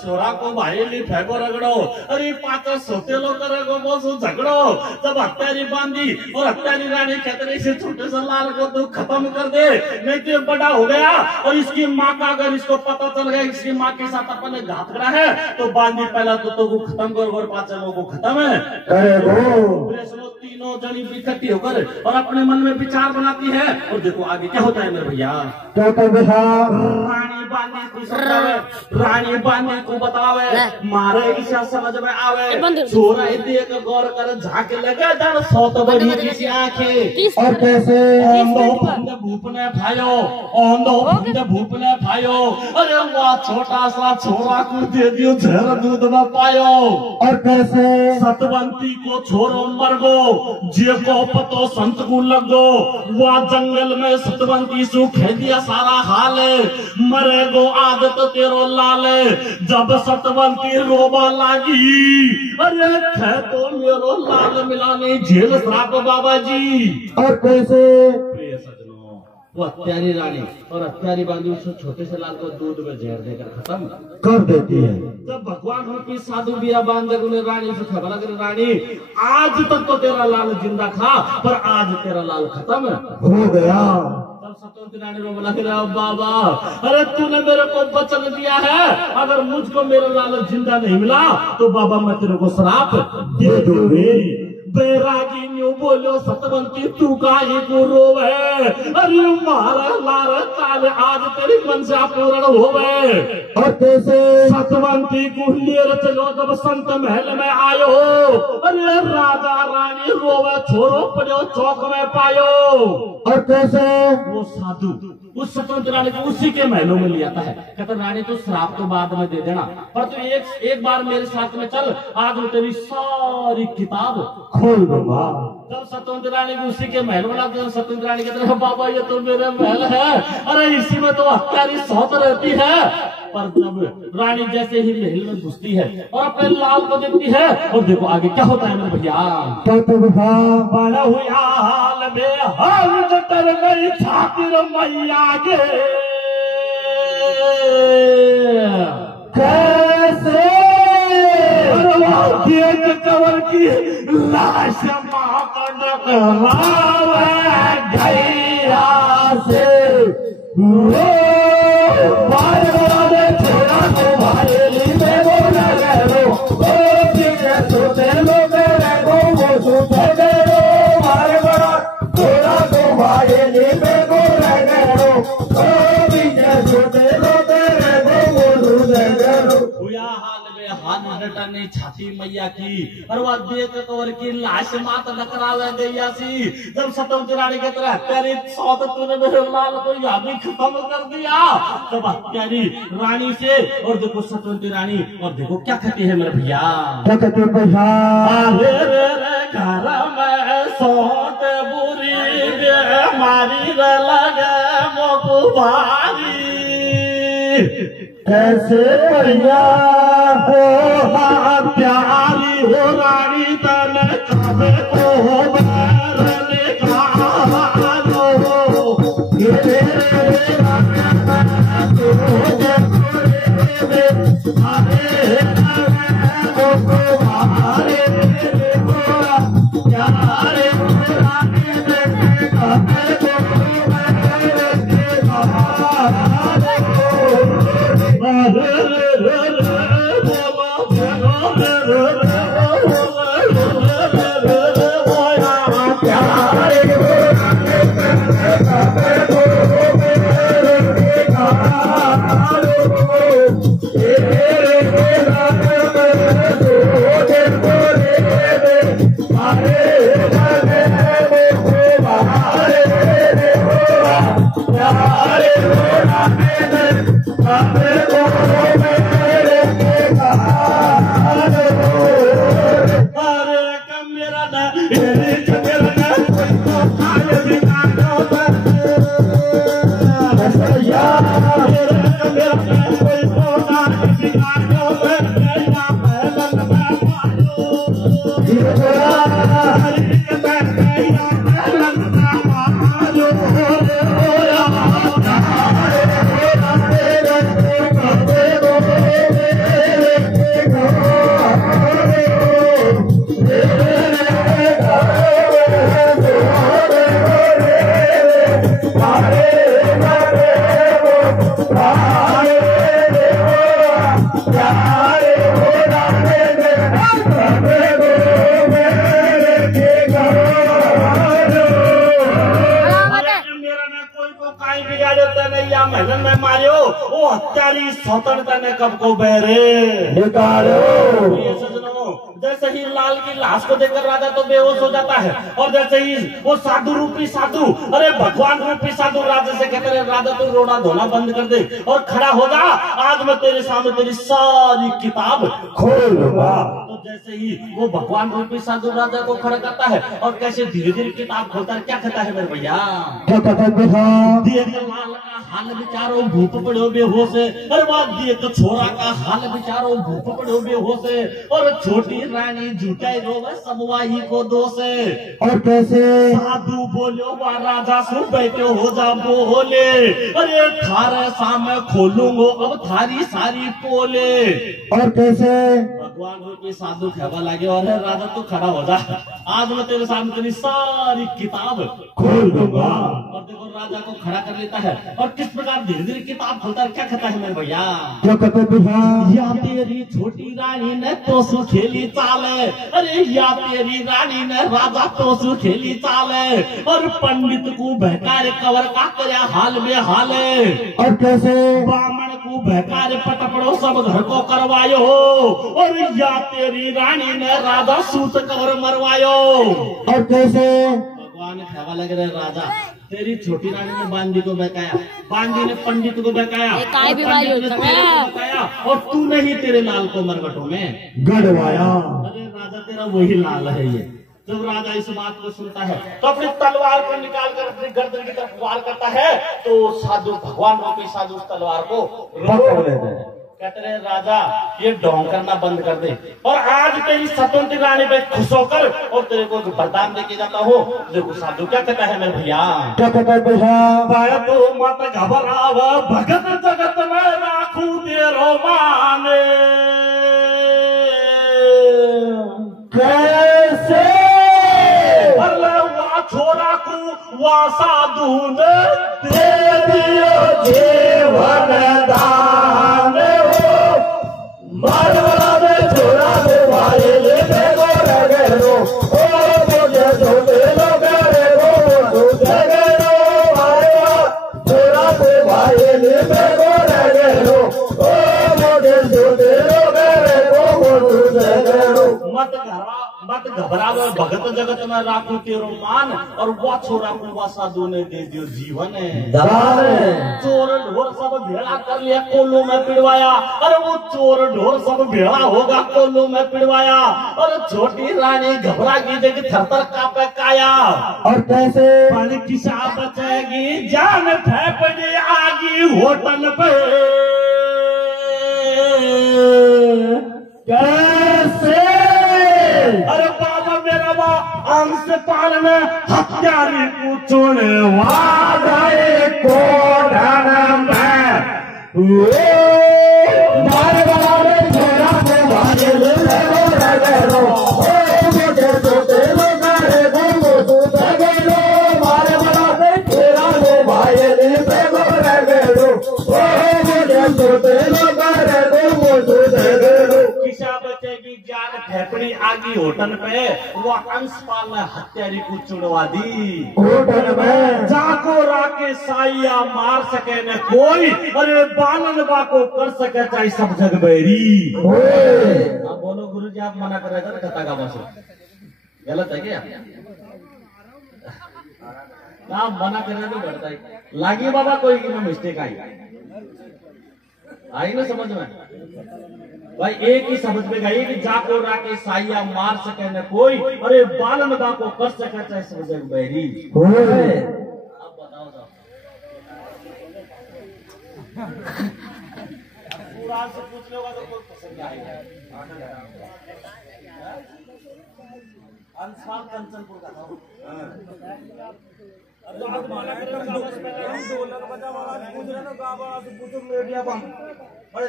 छोरा को भाईली फेंको रगड़ो। अरे पात्र सोते लोग रगो मोसो झगड़ो। जब हत्यारी बांधी और हत्यारी रानी खतरे से छोटे से लाल को तू खत्म कर दे, नहीं तो बड़ा हो गया और इसकी माँ का अगर इसको पता चल गया इसकी माँ के साथ अपने घातगड़ा है तो बांधी पहला तो को खत्म कर और पाचन को खत्म है। तीनों जनी इकट्ठी होकर और अपने मन में विचार बनाती है और देखो आगे क्या होता है मेरे भैया। रानी बांधी को समझावे, रानी बांधी को बतावे, मारे इच्छा समझ में आवे। छोरा देख गौर कर झाके लगे जन सौत बड़ी किसी आंखें और कैसे ओंदो फंदे भूपने भायो, ओंदो फंदे भूपने भायो। अरे वाह छोटा सा छोरा को दे दियो झर दूध में पायो। और कैसे सतवंती को छोरो मर गो जे को पतो संत को लगो। वह जंगल में सतवंती सु खे दिया सारा हाल, मरे गो आदत तेरो लाल। जब सतवंती रोबा लागी, अरे खे तो मेरो लाल मिलाने जेल श्राप बाबा जी। और कैसे प्रिय सजनों, वो हत्यारी रानी और हत्यारी बांधी उस छोटे से लाल को दूध में जहर देकर खत्म कर देती है। जब भगवान रूपी साधु बिया बांध ने रानी से खबर लगी, रानी आज तक तो तेरा लाल जिंदा था पर आज तेरा लाल खत्म हो गया। तब सतवंती रानी को बोला बाबा, अरे तूने मेरे को वचन दिया है अगर मुझको मेरा लाल जिंदा नहीं मिला तो बाबा मैं तेरे को श्राप दे दूंगी। बैरागी न्यू बोलो सतवंती तू का ही गुरु है। अरे मारा लाल काल आज तेरी मनसा पूर्ण हो गए। और कैसे सतवंती को लेर चलो जब संत महल में आयो। अरे राजा रानी रोवे छोरो पड़ो चौक में पायो। और कैसे वो साधु उस सतवंती रानी को उसी के महलों में ले आता है। कहता रानी तो श्राप तो बाद में दे देना पर तू एक बार मेरे साथ में चल, आज मैं तेरी सारी किताब खोल दूंगा। जब सतवंती रानी को उसी के महल में लाते सतवंती रानी कहते हैं बाबा ये तो मेरे महल है, अरे इसी में तो हत्यारी सौत रहती है। पर जब रानी जैसे ही महल में घुसती है और अपने लाल को देखती है और देखो आगे क्या होता है मेरे भैया। बड़ा हुआ हाल में हाल जटर गई खातिर मैया के। कैसे देख कवर की लाश गैया से छोरा को भाईली में वो लगो। सोते लोग लगो वो सुते गो। मारे बड़ा छोरा को भाईली में वो लगो। सोते लोग लगो वो सुते गो। हाथ छाती मैया की और वह देख कवर की लाश मात नकरावे गैया सी। जब सतवंती रानी के तरह हत्यारी सौत तूने मेरे लाल को यहाँ भी खत्म कर दिया। तब हत्यारी रानी से और देखो सतवंती रानी और देखो क्या कहती है मेरे भैया। क्या कहते भैया, अरे रे घर में सौत बुरी बेमारी लगे मोकू भारी। कैसे भैया हो प्यारी हो रानी तन काबे को हो बैरने का हो। महलन में मारियो वो हत्यारी स्वतंत्रता ने कब को बहरे ये सजनों, जैसे ही लाल की लाश को देखकर राजा तो बेहोश हो जाता है, और जैसे ही वो साधु रूपी साधु, अरे भगवान रूपी साधु राजा से कहते हैं राजा तू रोना धोना बंद कर दे और खड़ा हो जा, आज मैं तेरे सामने तेरी सारी किताब खोल दूंगा। तो जैसे ही वो भगवान रूपी साधु राजा को खड़ा करता है और कैसे धीरे धीरे किताब खोलता है, क्या कहता है मेरे भैया, लाल का हाल बिचारो भूप पड़ो बेहोश है, अरे बात दिए तो छोरा का हाल बिचारो भूप पड़ो बेहोश है, और छोटी रानी झूठे रोवे सब वाही को दोष है। और कैसे साधु बोलो वा राजा सु बैठे हो जा बोले, अरे थारे सामने खोलूंगो अब थारी सारी पोले। और कैसे भगवान रूपी साधु कहवा लगे, और राजा तू खड़ा हो जा, आज मैं तेरे सामने तेरी सारी किताब खोल दूंगा। और देखो राजा को खड़ा कर लेता है, और किस प्रकार धीरे धीरे किताब खोलता है, क्या कहता है मेरे भैया, या तेरी छोटी रानी ने तो सु खेली चाले, अरे या तेरी रानी ने राजा तो सु खेली चाले, और पंडित को बहकार कवर का करे हाल में हाले। और कैसे ब्राह्मण को बहकार पटपड़ो सब घर को करवायो, और या तेरी रानी ने राजा सूत कवर मरवायो। और कैसे भगवान कहवा लग रहे राजा, तेरी छोटी रानी ने बांदी को बहकाया, बांदी ने पंडित को बहकाया, और तूने ही तेरे लाल को मरघटों में गड़वाया। अरे राजा तेरा वही लाल है ये। जब राजा इस बात को सुनता है तो अपनी तलवार को निकाल कर अपनी गर्दन की तरफ वार करता है, तो साधु भगवान रूपी साधु उस तलवार को पकड़ लेते हैं। कहते रहे राजा ये ढोंग करना बंद कर दे, और आज तेरी स्वतंत्र रानी पे खुश होकर और तेरे को वरदान देके जाता हो। देखो साधु क्या कहता है मेरे भैया, क्या कहता है भैया, तो मत घबराव भगत जगत में राखू तेरो माने। कैसे छोरा को वा साधु ने दे दियो जीवन दान हो, मारवाड़ा में छोरा दे भाई ले देखो रगेरो, ओ मुझे तो दे लो गरेरो, तो जगेरो मारवाड़ा छोरा दे भाई ले देखो रगेरो, ओ मुझे तो दे लो गरेरो, तो जगेरो। मत घबरा भगत जगत में राखू तेरो मान, और वह छोरा को वह साधु ने दे दियो जीवन है। चोर ढोर सब भेड़ा कर लिया कोल्लू में पिड़वाया, अरे वो चोर ढोर सब भेड़ा होगा कोल्लू में पिड़वाया, और छोटी रानी घबरा की जगह थरथर कांपे काया। और कैसे पर किसा बचेगी जान फेंपने आगी होटल पे, कैसे अरे बाबा मेरा बा अंश पाल में हत्यारी को छोड़े वादाए को ढाना में मारे वाले छोरा से भागे ले लो रगेरो, ओ मुझे तो दे लो गरेरो, तो जगेरो मारे वाले छोरा से भागे ले लो रगेरो, ओ मुझे तो दे लो गरेरो, तो जगेरो। किसा बचेगी जान फेफड़ी आगी होटल पे, वो अंशपाल ने हत्यारी को चुड़वा दी होटल में। जाको राके साइया मार सके न कोई, अरे बालन बा को कर सके चाहे सब जग बैरी। आप बोलो गुरु जी आप मना कर रहे थे कथा का बस गलत है क्या? काम मना करना नहीं पड़ता है। लागी बाबा कोई की में मिस्टेक आई ना समझ में भाई। एक ही समझ में गई कि जाको राके साइया मार सके न कोई, अरे बालन बा को कर सके चाहे समझ बैरी। अब बताओ साहब पूरा से पूछ लोगा तो कोई पसंद आएगा। अंसार कंचनपुर का था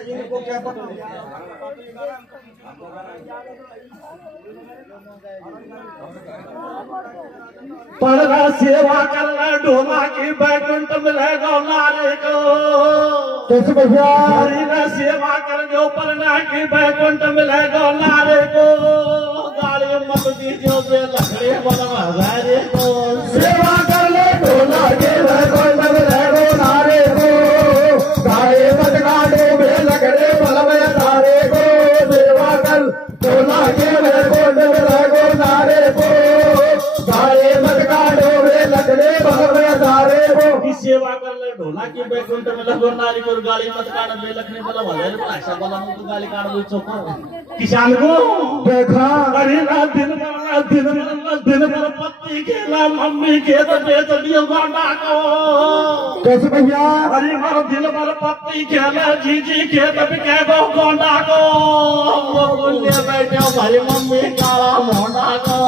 इनको क्या पता पढ़ना सेवा करना ढोला की बैकुंठ मिलेगा नारे को कैसे भैया हरिना सेवा कर जो पढ़ना की बैकुंठ मिलेगा नारे को गाड़ी मत दीजिए बे लखड़े बनवा हजारे को सेवा कर ले ढोला के बैकुंठ मिलेगा नारे को गाड़ी मत काटो बे लकड़े बनवा हजारे को सेवा कर ढोला के बैकुंठ मिलेगा नारे को गाड़ी मत काटो बे लकड़े बनवा हजारे को सेवा कर ले ढोला की बैकुंठ में लगो नारी को गाली मत काट बे लखने वाला वाले भाषा वाला तो गाली काट दो चोको किसान को देखा अरे ना दिन भर पत्ती खेला मम्मी के तो बेच दियो गोंडा को कैसे भैया अरे मर दिन भर पत्ती खेला जीजी के तो बिके गो गोंडा को वो बोले बैठे भाई मम्मी काला मोंडा को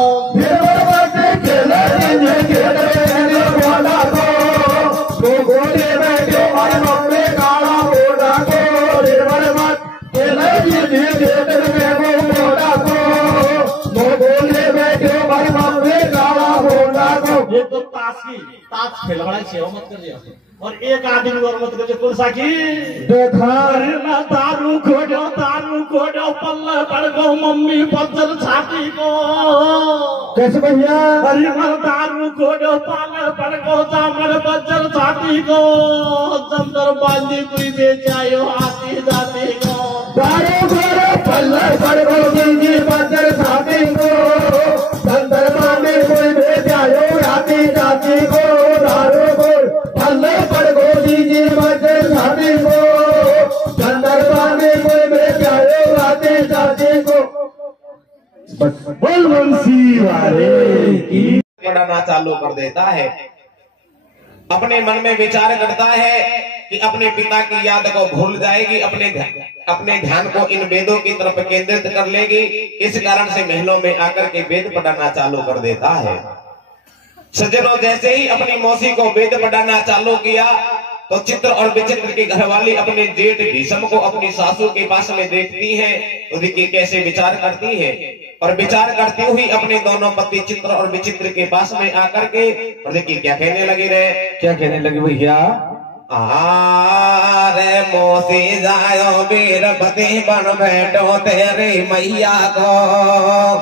गोले बैठे हमारे मम्मी काला मोटा को रेवड़ मत केले मोटा को गोले बैठे हमारे मम्मी काला मोटा को। ये तो ताश खेलवाड़ा सेवा मत कर दिया और एक आदमी और मत कर कौन सा की देखा ना दारू खोजो पल्ले पड़ गो मम्मी पत्थर छाती को कैसे भैया अरे दारू खोजो पल्ले पड़ गो जामर पत्थर छाती को चंदर बांधी कोई बेचायो आती जाती को दारू खोजो पल्ले पड़ गो जिंदगी पत्थर छाती को चंदर बांधी कोई बेचायो आती जाती को दारू खोज पल्ले पड़ गो जिंदगी पत्थर छाती को चंदर बांधी कोई बेचायो आती जाती को। बोल बंसी वाले की पढ़ना चालू कर देता है। अपने मन में विचार करता है कि अपने पिता की याद को भूल जाएगी, अपने ध्यान को इन वेदों की तरफ केंद्रित कर लेगी। इस कारण से महलों में आकर के वेद पढ़ना चालू कर देता है। सज्जनों, जैसे ही अपनी मौसी को वेद पढ़ाना चालू किया तो चित्र और विचित्र की घरवाली अपने जेठ भीष्म को अपनी सासू के पास में देखती है तो देखिए कैसे विचार करती है। और विचार करती हुई अपने दोनों पति चित्र और विचित्र के पास में आकर के और देखिए क्या कहने लगी क्या कहने लगी भैया आरे मोसी जायो वीरपति बन बैठो तेरी मैया को।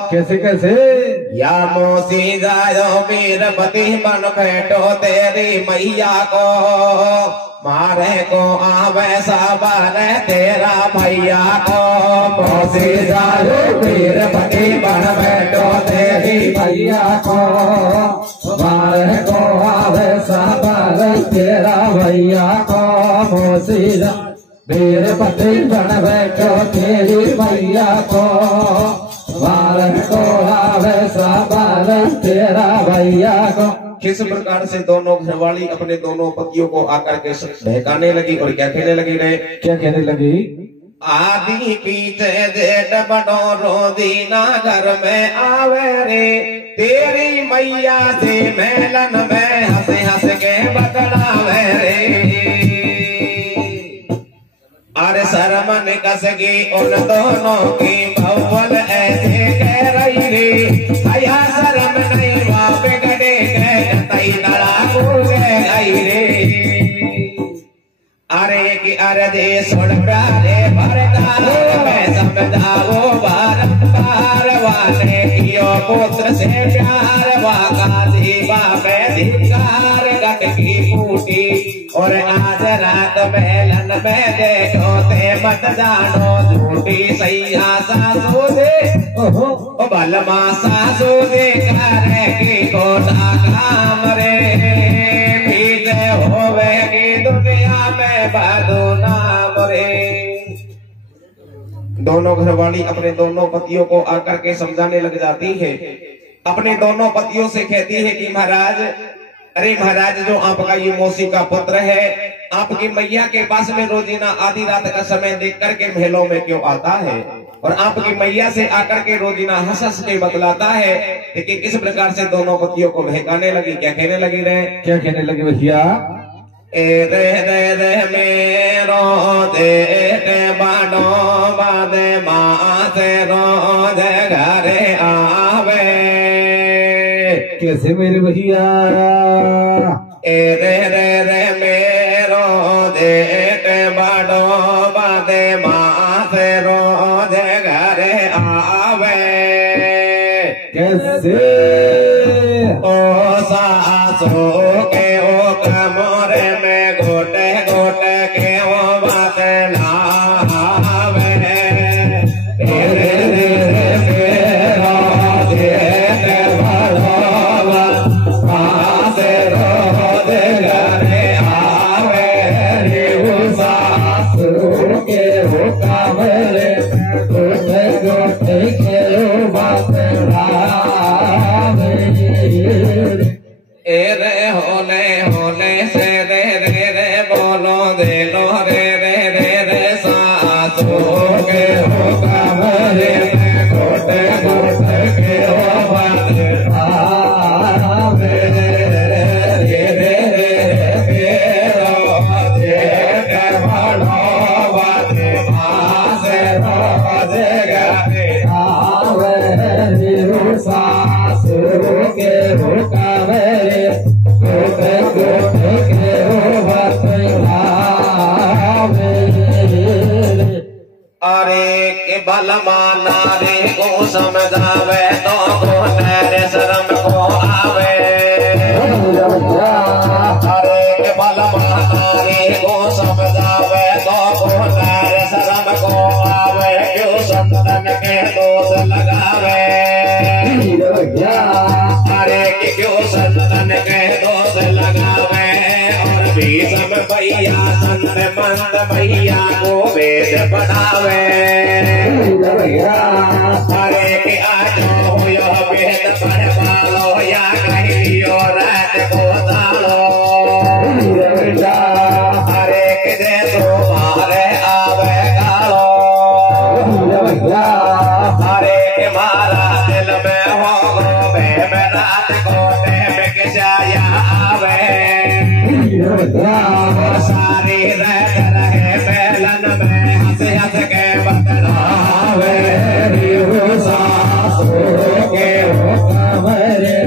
कैसे कैसे या मोसी जायो वीरपति बन बैठो तेरी मैया को। मारे को आवे साबारे तेरा भैया को। मोसी जायो वीरपति बन बैठो तेरी मैया को। मारे को आवे साबारे तेरा भैया को। मोसी जा वीरपति बन बैठो तेरी मैया को। मारे को आवे साबारे तेरा भैया को। किस प्रकार से दोनों घरवाली अपने दोनों पतियों को आकर के बहकाने लगी और क्या कहने लगी रे? क्या कहने लगी? आदि पीछे जेठ बड़ो रोदीना घर में आवे रे तेरी मैया से मेलन में हंस हंस के बतलावे रे। अरे शर्मन कसगी उन दोनों की भौवल ऐसे कह रही रे। आया शर्म नहीं बाप गड़े तई नड़ा गई रे। अरे की अरदे सुन प्यारे भरदार मैं समझाओ बारंबार वाले कियो पुत्र से प्यार वाका दीवा में धिकार गट की बूटी। और आज रात मेलन में देखो ते मत जानो झूठी सैया सासू दे ओ बलमा सासू दे करे की कोटा काम रे। मैं बदो नाम रे। दोनों घरवाली अपने दोनों पतियों को आकर के समझाने लग जाती है। अपने दोनों पतियों से कहती है कि महाराज, अरे महाराज, जो आपका ये मौसी का पुत्र है, आपकी मैया के पास में रोजीना आधी रात का समय देख करके महलों में क्यों आता है, और आपकी मैया से आकर के रोजीना हंस हंस के बतलाता है कि किस प्रकार से दोनों पतियों को बहकाने लगी। क्या कहने लगी रे? क्या कहने लगे भैया? ए रे रे रे मेरो दे बाडो बादे माँ से रोज घरे आवे। कैसे मेरे भैया? ए रे रे रे मेरो दे बाडो बादे माँ से रोज घरे आवे। कैसे? ओ सासू के ओ कमरे में घोटे घोटे के वो बात लावे। रे रे रे मेरा देख बड़वा माँ से रोज घरे आवे। रे वो सासू के हो कमरे घोटे घोटे के वो बात लावे। ए रे होले होले से रे रे रे बोलो दे लो रे रे रे रे सासू के हो कमरे में घोटे घोटे के हो बात आवे। रे रे रे मेरो देख बड़वा दे माँ से रोज घरे आवे। रे सासू के हो कमरे घोटे घोटे के हो बात लावे। अरे के बलमा नारी को समझावे तो को तेरे शर्म को आवे। अरे के बलमा नारी को समझावे तो को तेरे शर्म को आवे। क्यों संतन के दोष लगावे। अरे कि क्यों संतन के दोष लगावे। और भीषम भैया संत मंत भैया को वेद पढ़ावे। अरे कि आज हो यो वेद पढ़वा लो या कहियो रात को तालो। अरे कि दे तुम्हारे आवे गालो। अरे कि मारा दिल में हो गोबे में रात को में किसाया आवे। सारी रात रहे बेलन में हंस हंस के बतलावे। सासू के हो कमरे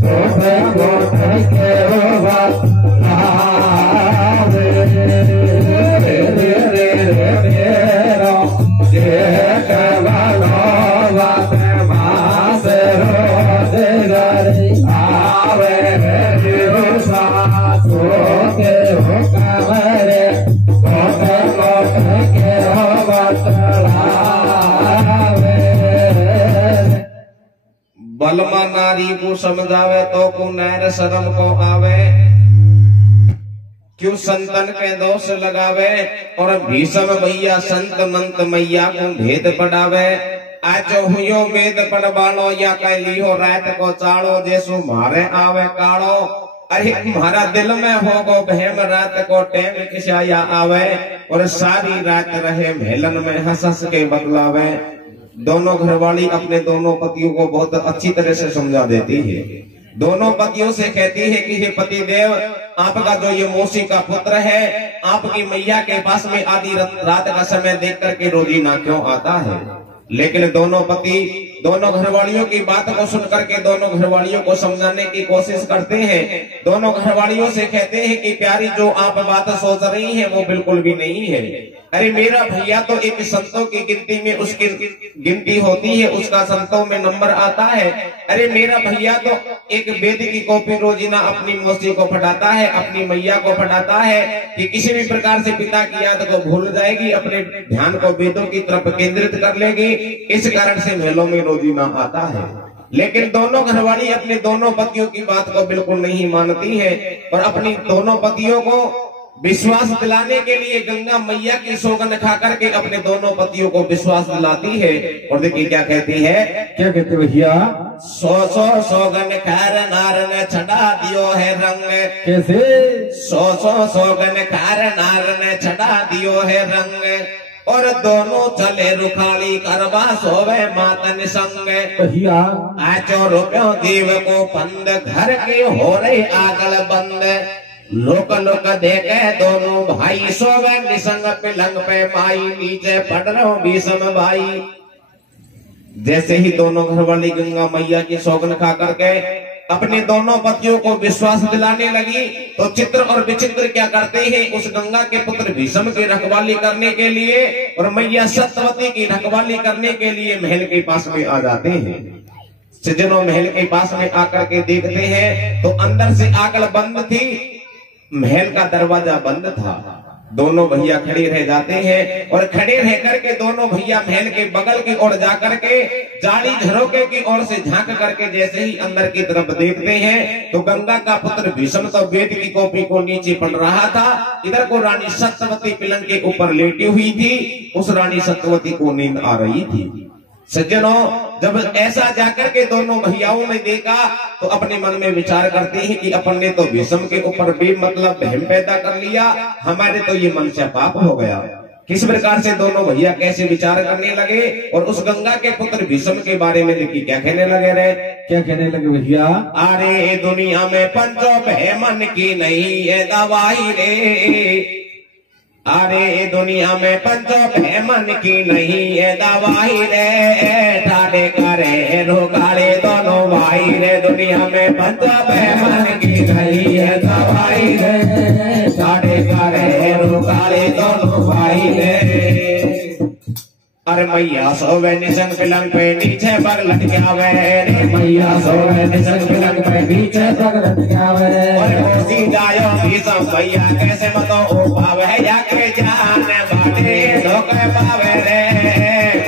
घोटे घोटे के हो बात लावे। रे रे रे मेरो देख बड़वा माँ से रोज घरे आवे। रे सासू के हो कमरे घोटे घोटे के हो बात लावे। बलमा नारी को समझावे तो को नैर शर्म को आवे। क्यों संतन के दोष लगावे। और भीषम भैया संत मंत मैया को भेद पढ़ावे। आज हुयो वेद पढ़वानो या कह लियो रात को चाड़ो। जैसो मारे आवे काड़ो। अरे तुम्हारा दिल में हो गो बहम रात को टेम किसाया आवे। और सारी रात रहे मेलन में हंस हंस के बतलावे। दोनों घरवाली अपने दोनों पतियों को बहुत अच्छी तरह से समझा देती है। दोनों पतियों से कहती है कि हे पति देव, आपका जो ये मौसी का पुत्र है, आपकी मैया के पास में आधी रात का समय देख करके रोजीना क्यों आता है। लेकिन दोनों पति दोनों घरवालियों की बात को सुन करके दोनों घरवालियों को समझाने की कोशिश करते हैं। दोनों घरवालियों से कहते हैं कि प्यारी, जो आप बात सोच रही हैं वो बिल्कुल भी नहीं है। अरे मेरा भैया तो एक संतों की गिनती में उसकी गिनती होती है, उसका संतों में नंबर आता है। अरे मेरा भैया तो एक वेद की कॉपी रोजीना अपनी मौसी को पढ़ाता है, अपनी मैया को पढ़ाता है कि किसी भी प्रकार से पिता की याद को भूल जाएगी, अपने ध्यान को वेदों की तरफ केंद्रित कर लेगी। इस कारण से मेलों में रोजीना आता है। लेकिन दोनों घरवाली अपने दोनों पतियों की बात को बिल्कुल नहीं मानती है और अपनी दोनों पतियों को विश्वास दिलाने के लिए गंगा मैया की सौगंध खा करके अपने दोनों पतियों को विश्वास दिलाती है। और देखिए क्या कहती है, क्या कहते भैया? सौ सौगंध खैर नार ने चढ़ा दियो है रंग। कैसे? सौ सौगंध खैर नार ने चढ़ा दियो है रंग। और दोनों चले रुखाली करवा सोवे मातन संग। भैया आचो रुपयो जीव को पंद घर के हो रही आगल बंद। लोक लोक देखे दोनों भाई सोवे निसंग पिलंग पे माई। नीचे पड़ रहो भीषम भाई। जैसे ही दोनों घरवाली गंगा मैया की सौगंध खा करके अपने दोनों पतियों को विश्वास दिलाने लगी, तो चित्र और विचित्र क्या करते हैं, उस गंगा के पुत्र भीष्म की रखवाली करने के लिए और मैया सत्यवती की रखवाली करने के लिए महल के पास में आ जाते हैं। सज्जनों, महल के पास में आकर के देखते हैं तो अंदर से आगल बंद थी, महल का दरवाजा बंद था। दोनों भैया खड़े रह जाते हैं और खड़े रह करके दोनों भैया महल के बगल की ओर जाकर के जाली झरोके की ओर से झांक करके जैसे ही अंदर की तरफ देखते हैं तो गंगा का पुत्र भीष्म तो वेद की कॉपी को नीचे पढ़ रहा था। इधर को रानी सत्यवती पलंग के ऊपर लेटी हुई थी। उस रानी सत्यवती को नींद आ रही थी। सज्जनों, जब ऐसा जाकर के दोनों भैयाओं ने देखा तो अपने मन में विचार करते हैं कि अपन ने तो भीष्म के ऊपर बेमतलब बहम पैदा कर लिया, हमारे तो ये मन से पाप हो गया। किस प्रकार से दोनों भैया कैसे विचार करने लगे और उस गंगा के पुत्र भीष्म के बारे में देखिए क्या कहने लगे रे। क्या कहने लगे भैया? अरे दुनिया में पंचो बहमन की नहीं है दवाई रे। अरे दुनिया में पंचो बहमन की नहीं है दवाई रे। ठाडे करे रोकाले दोनों भाई रे। दुनिया में पंचो बहमन की नहीं है दवाई रे। ठाडे करे रोकाले दोनों भाई रे। अरे मैया सोवे निसंग पिलंग पे नीचे पग लटकावे रे। मैया सोवे निसंग पिलंग पे नीचे पग लटकावे। और मोसी जायो भीष्म भैया कैसे मतो ओ पावे या के जान बाटे धोखे पावे रे।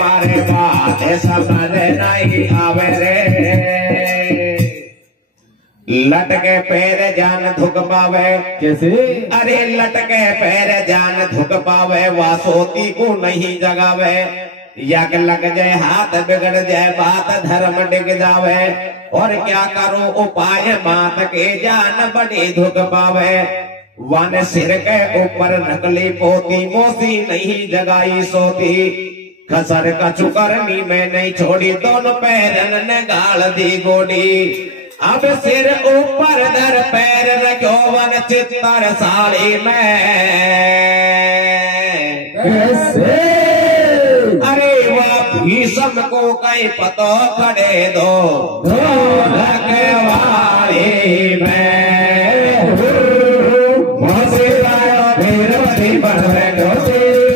मारे बात समझ नहीं आवे रे। लटके पैर जान धुक पावे। कैसे? अरे लटके पैर जान धुक पावे वासोती को नहीं जगावे। यक लग जाए हाथ बिगड़ जाए बात धर्म डिग जावे। और क्या करो उपाय मात के जान बड़ी धुक पावे। वन सिर के ऊपर नकली पोती मोसी नहीं जगाई सोती। खसर का चुकरनी में नहीं छोड़ी दोनों पैरन ने गाल दी गोडी। अब सिर ऊपर धर पैर रखो वन चित्तर साड़ी में। कैसे? अरे वह भीष्म को कहीं पतो खड़े दो रखवाली में।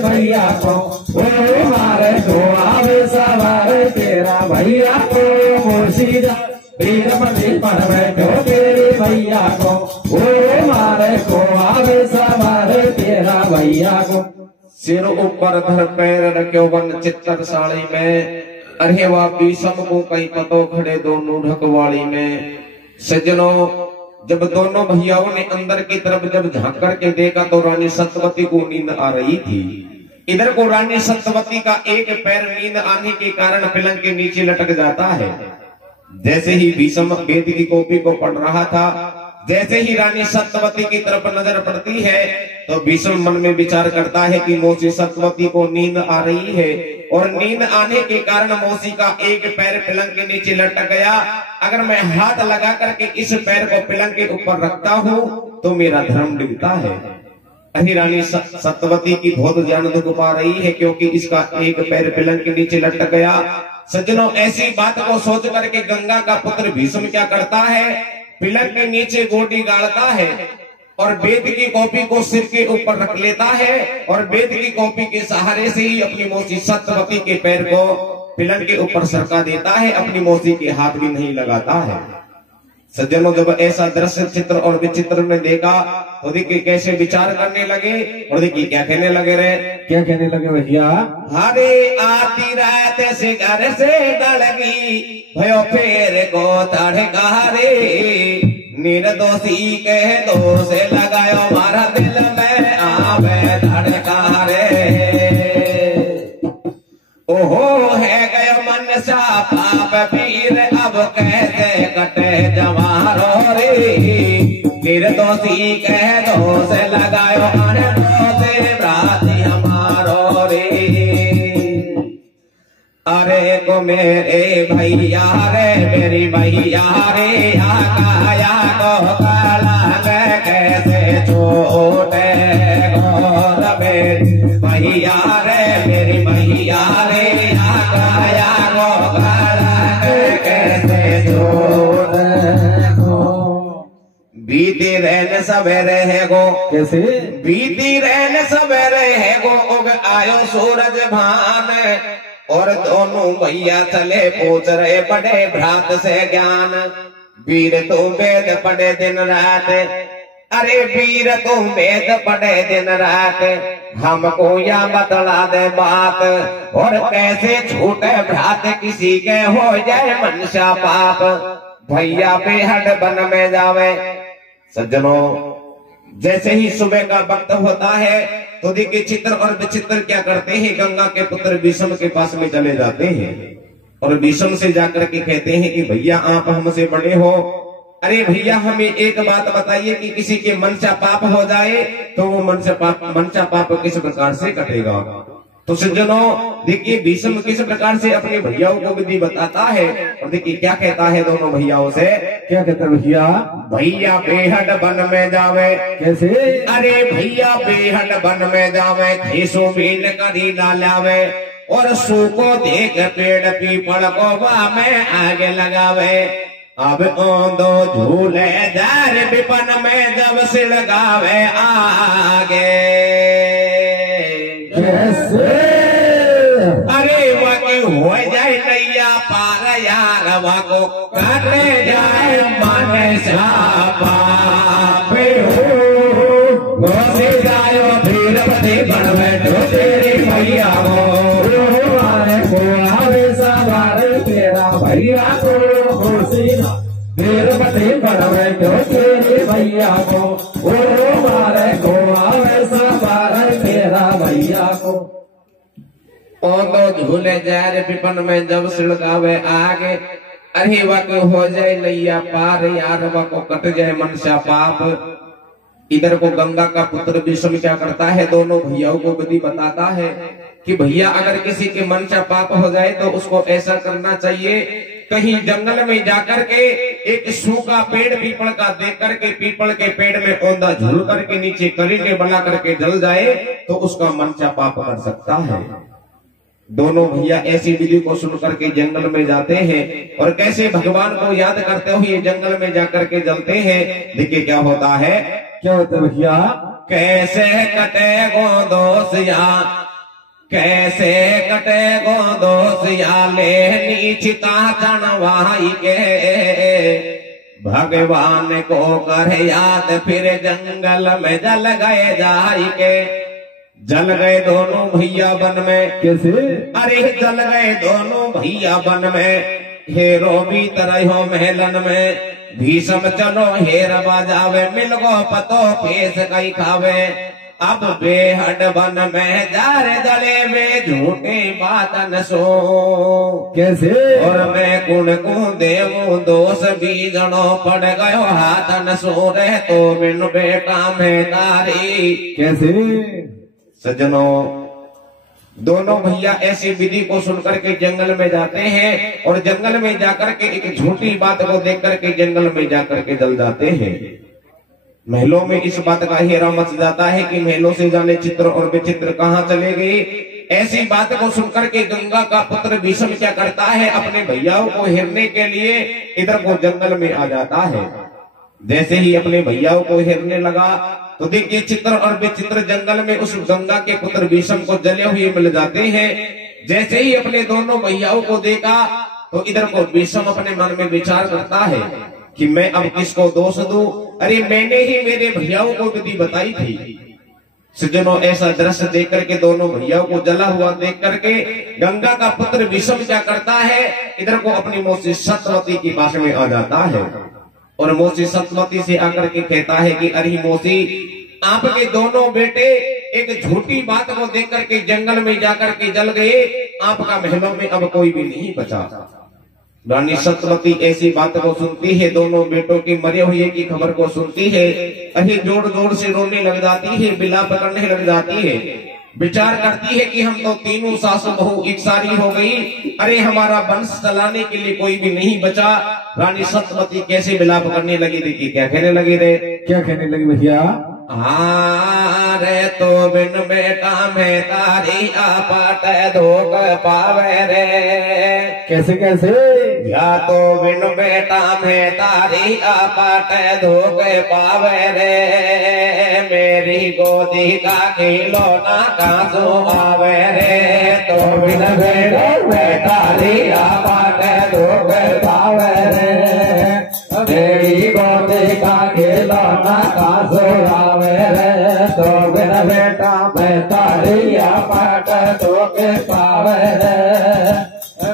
भैया को मारे को आवे सवार तेरा भैया को मुर्शिदा वीरमती पर बैठो तेरे भैया को। ओ मारे को आवे सवार तेरा भैया को। सिर ऊपर धर पैर रखो वन चित्तर साड़ी में। अरे वाह भीष्म को कहीं पतो खड़े दोनों ढकवाली में। सज्जनों, जब दोनों भैयाओं ने अंदर की तरफ जब झांक करके देखा तो रानी सत्यवती को नींद आ रही थी। इधर को रानी सत्यवती का एक पैर नींद आने के कारण पलंग के नीचे लटक जाता है। जैसे ही भीष्म वेद की कॉपी को पढ़ रहा था, जैसे ही रानी सत्यवती की तरफ नजर पड़ती है तो भीष्म मन में विचार करता है कि मौसी सत्यवती को नींद आ रही है और नींद आने के कारण मौसी का एक पैर पलंग के नीचे लटक गया। अगर मैं हाथ लगा करके इस पैर को पलंग के ऊपर रखता हूँ तो मेरा धर्म डिगता है। अही रानी सत्यवती की बहुत जान दुख पा रही है क्योंकि इसका एक पैर पलंग के नीचे लटक गया। सज्जनों, ऐसी बात को सोच करके गंगा का पुत्र भीष्म क्या करता है, पलंग के नीचे गोटी गाड़ता है और वेद की कॉपी को सिर के ऊपर रख लेता है और वेद की कॉपी के सहारे से ही अपनी मौसी सत्यवती के पैर को पलंग के ऊपर सरका देता है। अपनी मौसी के हाथ भी नहीं लगाता है। सज्जनों, जब ऐसा दृश्य चित्र और विचित्र में देखा तो देखिए कैसे विचार करने लगे और देखिए क्या कहने लगे रे। क्या कहने लगे भैया? हरे आती रात से घर से डलगी भयो फेर को तड़कारे निर्दोषी कह दो से लगायो मारा दिल में आवे धड़कारे। ओहो है गयो मन सा पाप पीर अब कैसे कटे जवारो रे निर्दोषी कह दो से लगायो अरे से राती हमारो रे। अरे को मेरे भैया रे मेरी भैया रे आकाया को कलंग कैसे छोटे गोर मेरी भैया रे मेरी भैया रे आकाया को कलंग कैसे छोटे गो। बीती रहने सवेरे है गो कैसे? बीती रहने सवेरे है गो उग आयो सूरज भान और दोनों भैया चले पूछ रहे बड़े भ्रात से ज्ञान। वीर तुम वेद पढ़े दिन रात, अरे वीर तुम वेद पढ़े दिन रात, हमको या बतला दे बात और कैसे छूटे भ्रात किसी के हो जाए मनसा पाप भैया बेहद वन में जावे। सज्जनों, जैसे ही सुबह का वक्त होता है तो देखिए चित्र और विचित्र क्या करते हैं, गंगा के पुत्र भीष्म के पास में चले जाते हैं और भीष्म से जाकर के कहते हैं कि भैया आप हमसे बड़े हो, अरे भैया हमें एक बात बताइए कि किसी के मनसा पाप हो जाए तो वो मनसा पाप किस प्रकार से कटेगा। तो सज्जनों देखिए भीष्म किस प्रकार से अपने भैयाओं को विधि बताता है और देखिए क्या कहता है दोनों भैयाओं से। क्या कहते भैया? भैया बेहद वन में जावे। कैसे? अरे भैया बेहद वन में जावे खेसो बीन करी ना लावे और सू को देख पेड़ पीपल को में आगे लगावे। अब दो झूले जार विपन में जब सिड़गावे आगे। कैसे? अरे वही हो जाए नैया पार यार वाको काटे जाए मन सापे हो गोसे जायो फिर पति बन बैठो तेरी भैया हो अरे को आवे सवार तेरा भैया को गोसी फिर पति बन बैठो तेरी भैया को मारे को आवे सवार तेरा भैया को। दो झूले जार विपन में जब सिड़कावे आगे। अरे वाको हो जाए नैया पार यार वाको कट जाए मनसा पाप। इधर को गंगा का पुत्र भीष्म क्या करता है, दोनों भैयाओं को विधि बताता है कि भैया अगर किसी के मनसा पाप हो जाए तो उसको ऐसा करना चाहिए, कहीं जंगल में जाकर के एक सूखा पेड़ पीपल का देख करके पीपल के पेड़ में औंधा झूल करके नीचे करीने बना करके जल जाए तो उसका मनसा पाप कर सकता है। दोनों भैया ऐसी विधि को सुनकर के जंगल में जाते हैं और कैसे भगवान को याद करते हुए जंगल में जाकर के जलते हैं। देखिए क्या होता है। क्या होता है भैया? कैसे कटे गो दोसिया, कैसे कटे गो दोसिया ले नीचिता चढ़वाई के भगवान को कर याद फिर जंगल में जल गए जाई के। जल गए दोनों भैया वन में। कैसे? अरे जल गए दोनों भैया वन में हेरो भी तरह हो महलन में भीष्म चलो हेर बाजावे मिल गो पतो पेश कई खावे। अब बेहद वन में जारे जले में झूठे बातन सो। कैसे? और मैं कुण को देवू दोष बीजनो पड़ गयो हाथन सो रहे तो बिन बेटा में तारी। कैसे? सज्जनों दोनों भैया ऐसी विधि को सुनकर के जंगल में जाते हैं और जंगल में जाकर के एक झूठी बात को देख करके जंगल में जाकर के जल जाते हैं। महलों में इस बात का हेरा मच जाता है कि महलों से जाने चित्र और विचित्र कहाँ चले गए। ऐसी बात को सुनकर के गंगा का पुत्र भीष्म क्या करता है, अपने भैयाओं को हेरने के लिए इधर को जंगल में आ जाता है। जैसे ही अपने भैयाओं को हेरने लगा तो देखिए चित्र और विचित्र जंगल में उस गंगा के पुत्र भीष्म को जले हुए मिल जाते हैं। जैसे ही अपने दोनों भैयाओं को देखा तो इधर को भीष्म अपने मन में विचार करता है कि मैं अब किसको दोष दूं। अरे मैंने ही मेरे भैयाओं को विधि बताई थी। सज्जनों, ऐसा दृश्य देख करके, दोनों भैयाओं को जला हुआ देख करके गंगा का पुत्र विषम क्या करता है, इधर को अपनी मौसी सत्यवती के पास में आ जाता है और मौसी सत्यवती से आकर के कहता है कि अरे मौसी, आपके दोनों बेटे एक झूठी बात को देख करके जंगल में जाकर के जल गए, आपका महलों में अब कोई भी नहीं बचा। रानी सत्यवती ऐसी बात को सुनती है, दोनों बेटों के मरे हुए की खबर को सुनती है, अरे जोर जोर से रोने लग जाती है, विलाप करने लग जाती है, विचार करती है कि हम तो तीनों सासु बहू एक सारी हो गई, अरे हमारा वंश चलाने के लिए कोई भी नहीं बचा। रानी सत्यवती कैसे विलाप करने लगी, देखिए क्या कहने लगी रे, क्या कहने लगी भैया? रे तो बिन बेटा में तारी आपट धोख पावे रे। कैसे कैसे? या तो बिन बेटा में तारी आपट धोख पावे रे, मेरी गोदी का खिलौना कांसू आवे रे। तो बिन बेटा में तारी आपट धोख पावे रे, मेरी गोदी का खिलौना कांसू आवे रे। तो बिन बेटा में तारी आपट धोख पावे रे,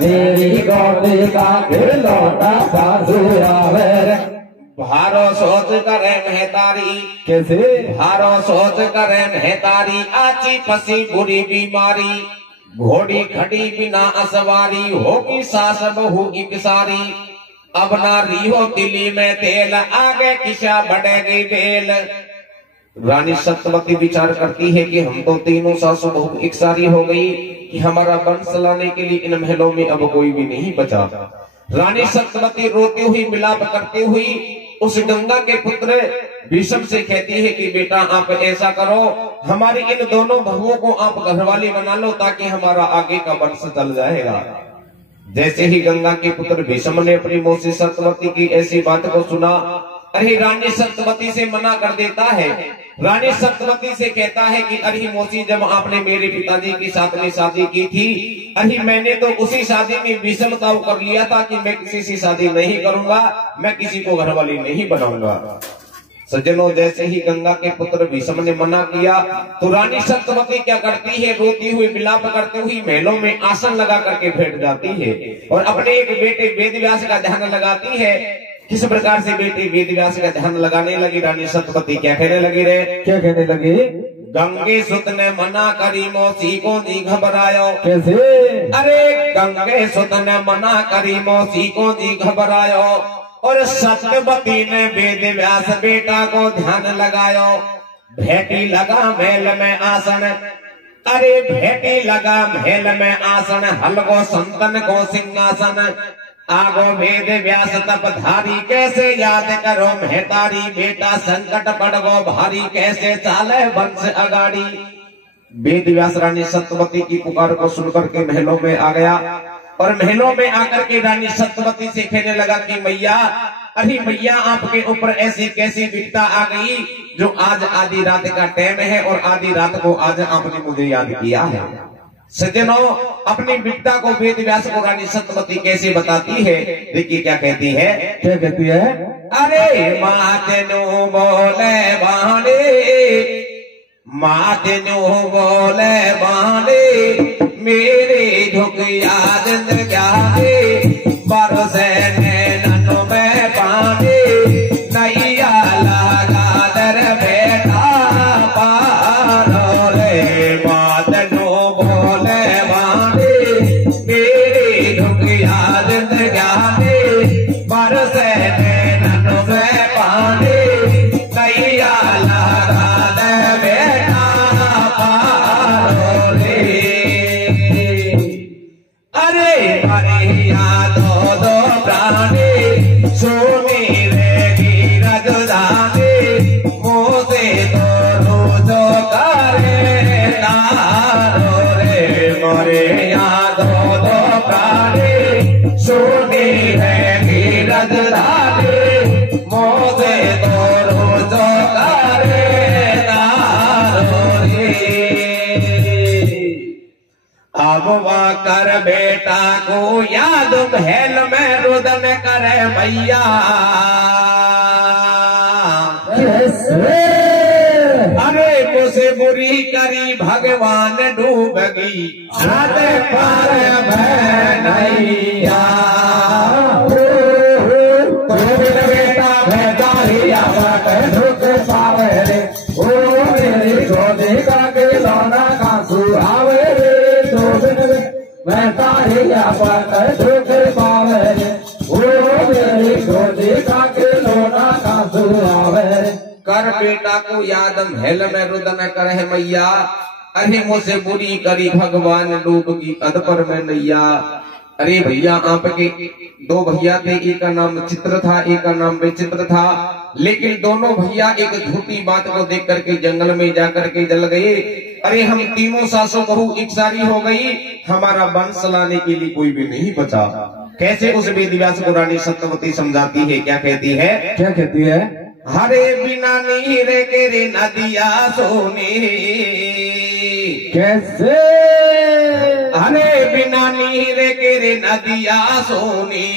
मेरी गोदी का खिलौना कांसू आवे रे। भारो सोच करे महतारी, कैसे? भारो सोच करे महतारी, आची फसी बुरी बीमारी, घोड़ी खड़ी बिना असवारी, होगी सास बहू एक सारी, अब नारी हो तिली में तेल, आगे किसा बढ़ेगी बेल। रानी सत्यवती विचार करती है कि हम तो तीनों सासू बहू एक सारी हो गई, कि हमारा वंश लाने के लिए इन महलों में अब कोई भी नहीं बचा। रानी सत्यवती रोती हुई विलाप करती हुई उस गंगा के पुत्र भीष्म से कहती है कि बेटा आप ऐसा करो, हमारी इन दोनों बहुओं को आप घरवाली बना लो, ताकि हमारा आगे का वंश चल जाएगा। जैसे ही गंगा के पुत्र भीष्म ने अपनी मौसी सत्यवती की ऐसी बात को सुना, अरे रानी सत्यवती से मना कर देता है। रानी सत्यवती से कहता है कि अरे मौसी, जब आपने मेरे पिताजी के साथ में शादी की थी, अरे मैंने तो उसी शादी में विषमता कर लिया था कि मैं किसी से शादी नहीं करूंगा, मैं किसी को घरवाली नहीं बनाऊंगा। सज्जनों, जैसे ही गंगा के पुत्र भीष्म ने मना किया, तो रानी सत्यवती क्या करती है, रोती हुई विलाप करती हुई महलों में आसन लगा करके बैठ जाती है और अपने एक बेटे वेदव्यास का ध्यान लगाती है। किस प्रकार से बेटे वेदव्यास का ध्यान लगाने लगी रानी सत्यवती, क्या कहने लगी रे, क्या कहने लगी? गंगे सुत ने मना करी, मौसी को नी घबरायो। कैसे? अरे गंगे सुत ने मना करी, मौसी को नी घबरायो, और सत्यवती ने वेदव्यास बेटा को ध्यान लगायो। भेटी लगा महल में आसन, अरे भेटी लगा महल में आसन, हलगो संतन को सिंहासन, आगो वेद व्यास तप धारी, कैसे याद करो महतारी, बेटा संकट पड़गो भारी, कैसे चाले वंश अगाड़ी। वेद व्यास रानी सत्यवती की पुकार को सुनकर के महलों में आ गया और महलों में आकर के रानी सत्यवती से कहने लगा कि मैया, अरे मैया, आपके ऊपर ऐसी कैसी विपदा आ गई जो आज आधी रात का टाइम है और आधी रात को आज आपने मुझे याद किया है। सज्जनों, अपनी विपदा को वेद व्यास को रानी सत्यवती कैसे बताती है, देखिए क्या कहती है, क्या कहती है? अरे मातनु बोले बाणे, मातनु बोले बाणे, मेरे झुक याद जाने, बरसे नैनों में पानी, नैया लगा दर बेटा पारो रे। मातनु बोले बाणे, मेरे झुक याद जाने, बरसे नैनों में पानी, नैया लगा दर बेटा पारो रे। आगवा कर बेटा को याद महल में रुदन करे मैया। अरे मुझसे बुरी करी भगवान डूबगी राधे पार भैया। बेटा भेजा ही आवा दुख पावे रे, ओ मेरी गोदी का खिलौना का सुहावे रे। मैं तारी आवा दुख पावे रे, ओ मेरी गोदी का खिलौना का सुहावे रे। कर बेटा को याद महल में रुदन करे मैया। अरे मुझसे बुरी करी भगवान डूबगी अध पर में नैया। अरे भैया आपके दो भैया थे, एक का नाम चित्र था, एक का नाम विचित्र था। लेकिन दोनों भैया एक झूठी बात को देख करके जंगल में जाकर के जल गए। अरे हम तीनों सासों बहू एक सारी हो गई, हमारा वंश लाने के लिए कोई भी नहीं बचा। कैसे उस वेदव्यास को रानी सत्यवती समझाती है, क्या कहती है? क्या कहती है? हरे बिना नीरे के रे नदिया सोने। कैसे? हरे बिना नीरे के रे नदिया सोनी,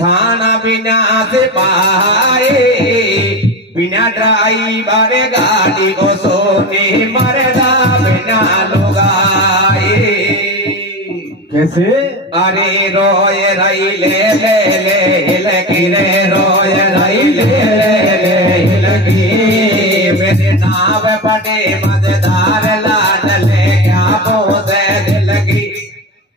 थाना बिना से पाए। बिना ड्राइवर गाड़ी को सोने, मरदा बिना लोग आए। कैसे? अरे रोय रई ले ले ले लगी रे, रोय रई ले ले लगी। मेरे नाव बड़े मजेदार लाडले क्या बोझ लगी।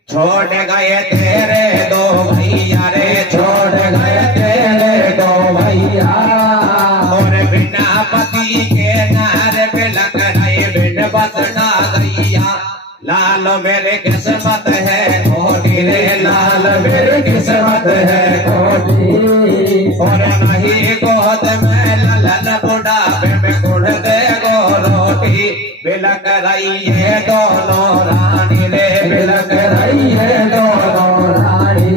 छोड़ गए तेरे दो भैया रे, छोड़ गए तेरे दो भैया। और बिना पति के नार पे लग रहे बिन बसना गैया। लाल मेरे किस्मत है खोटी रे, लाल मेरी किस्मत है खोटी। और नहीं गोद में ललन बुढ़ापे में गुड़ दे गो रोटी। बिलक रही है दोनों रानी रे, बिलक रही है दोनों रानी।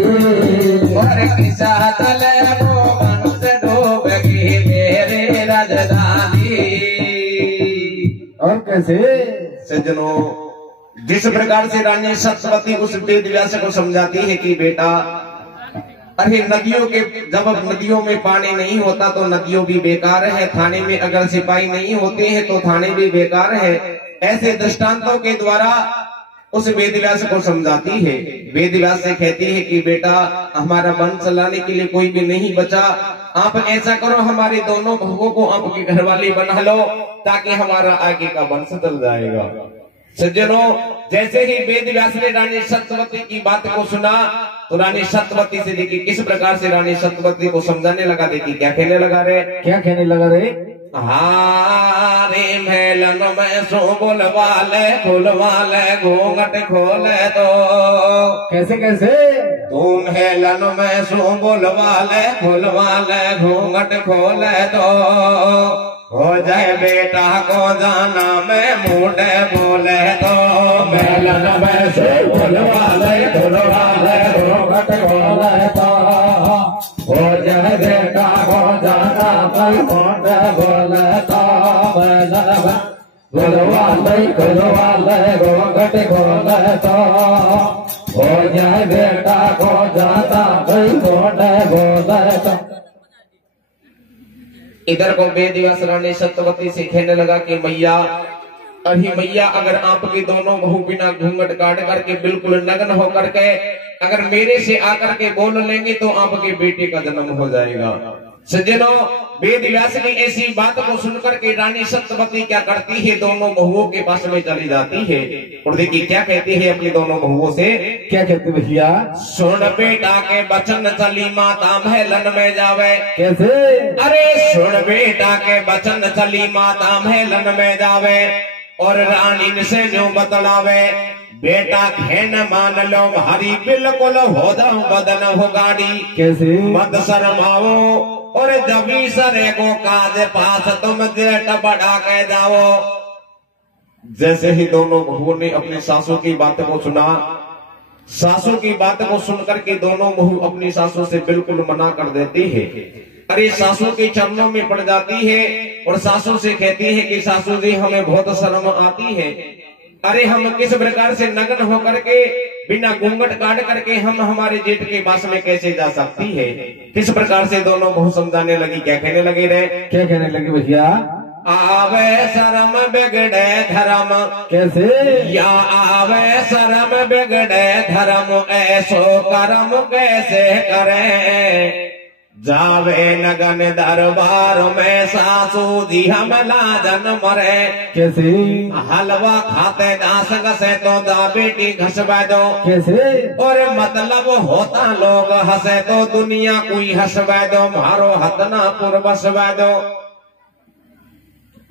और किसा तले वो मन से डूबेगी मेरी राजधानी। और कैसे? सज्जनों, जिस प्रकार से रानी सत्यवती उस वेदव्यास को समझाती है कि बेटा, अरे नदियों के जब नदियों में पानी नहीं होता तो नदियों भी बेकार है। थाने में अगर सिपाही नहीं होते हैं तो थाने भी बेकार है। ऐसे दृष्टांतों के द्वारा उस वेदव्यास को समझाती है। वेदव्यास से कहती है कि बेटा, हमारा वंश चलाने के लिए कोई भी नहीं बचा। आप ऐसा करो, हमारे दोनों बहुओं को आपकी घरवाली बना लो, ताकि हमारा आगे का वंश चल जाएगा। सज्जनों, जैसे ही वेदव्यास ने रानी सत्यवती की बात को सुना तो रानी सत्यवती से देखिए किस प्रकार से रानी सत्यवती को समझाने लगा। देखिए क्या कहने लगा रे? क्या कहने लगा रे? हारे मेलन में सो बुलवाले घूंघट खोले तो। कैसे कैसे? तुम हेलन में सो बुलवाले घूंघट खोले तो। हो जाए बेटा को जाना मैं मुंडे बोले तो। मेलन में से बुलवाले घूंघट खोले तो। हो जाए बेटा को जाना मैं मुंडे बोले तो। बुलवाले घूंघट खोले तो। हो जाए बेटा को जाना मैं मुंडे बोले तो। इधर को वेदव्यास रानी सत्यवती से कहने लगा कि मैया, अभी मैया, अगर आपके दोनों बहू बिना घूंघट काट करके बिल्कुल नग्न होकर के अगर मेरे से आकर के बोल लेंगे तो आपके बेटे का जन्म हो जाएगा। सज्जनों, वेदव्यास की ऐसी बात को सुनकर के रानी सत्यवती क्या करती है, दोनों बहुओं के पास में चली जाती है और देखिए क्या कहती है अपनी दोनों बहुओं से। क्या कहते भैया? सुन बेटा के बचन चली माता महलन में जावे। कैसे? अरे सुन बेटा के बचन चली माता महलन में जावे और रानी से जो बतलावे। बेटा खेन मान लो हरी बिल्कुल हो जाऊं बदन हो गाड़ी। कैसे? मत शर्माओ और जबी सरे को काज पास तुम जेठ बढ़ा के जाओ। जैसे ही दोनों बहुओं ने अपनी सासू की बात को सुना, सासू की बात को सुनकर के दोनों बहू अपनी सासू से बिल्कुल मना कर देती है। अरे सासू के चरणों में पड़ जाती है और सासू से कहती है कि सासू जी हमें बहुत शर्म आती है। अरे हम किस प्रकार से नग्न होकर के बिना घूंघट काट करके हम हमारे जेठ के पास में कैसे जा सकती है। किस प्रकार से दोनों बहुत समझाने लगी। क्या कहने लगी रे, क्या कहने लगी भैया? आवे शरम बिगड़े धर्म, कैसे? या आवे शरम बिगड़े धर्म, ऐसो कर्म कैसे करें। जावे नगन दरबार में सासू दी हमला जन मरे। कैसे? हलवा खाते दास घसे तो दा बेटी घसवा दो। कैसे? और मतलब होता लोग हंसे तो दुनिया कोई हंसवा दो, मारो हतना पुर बसवा दो।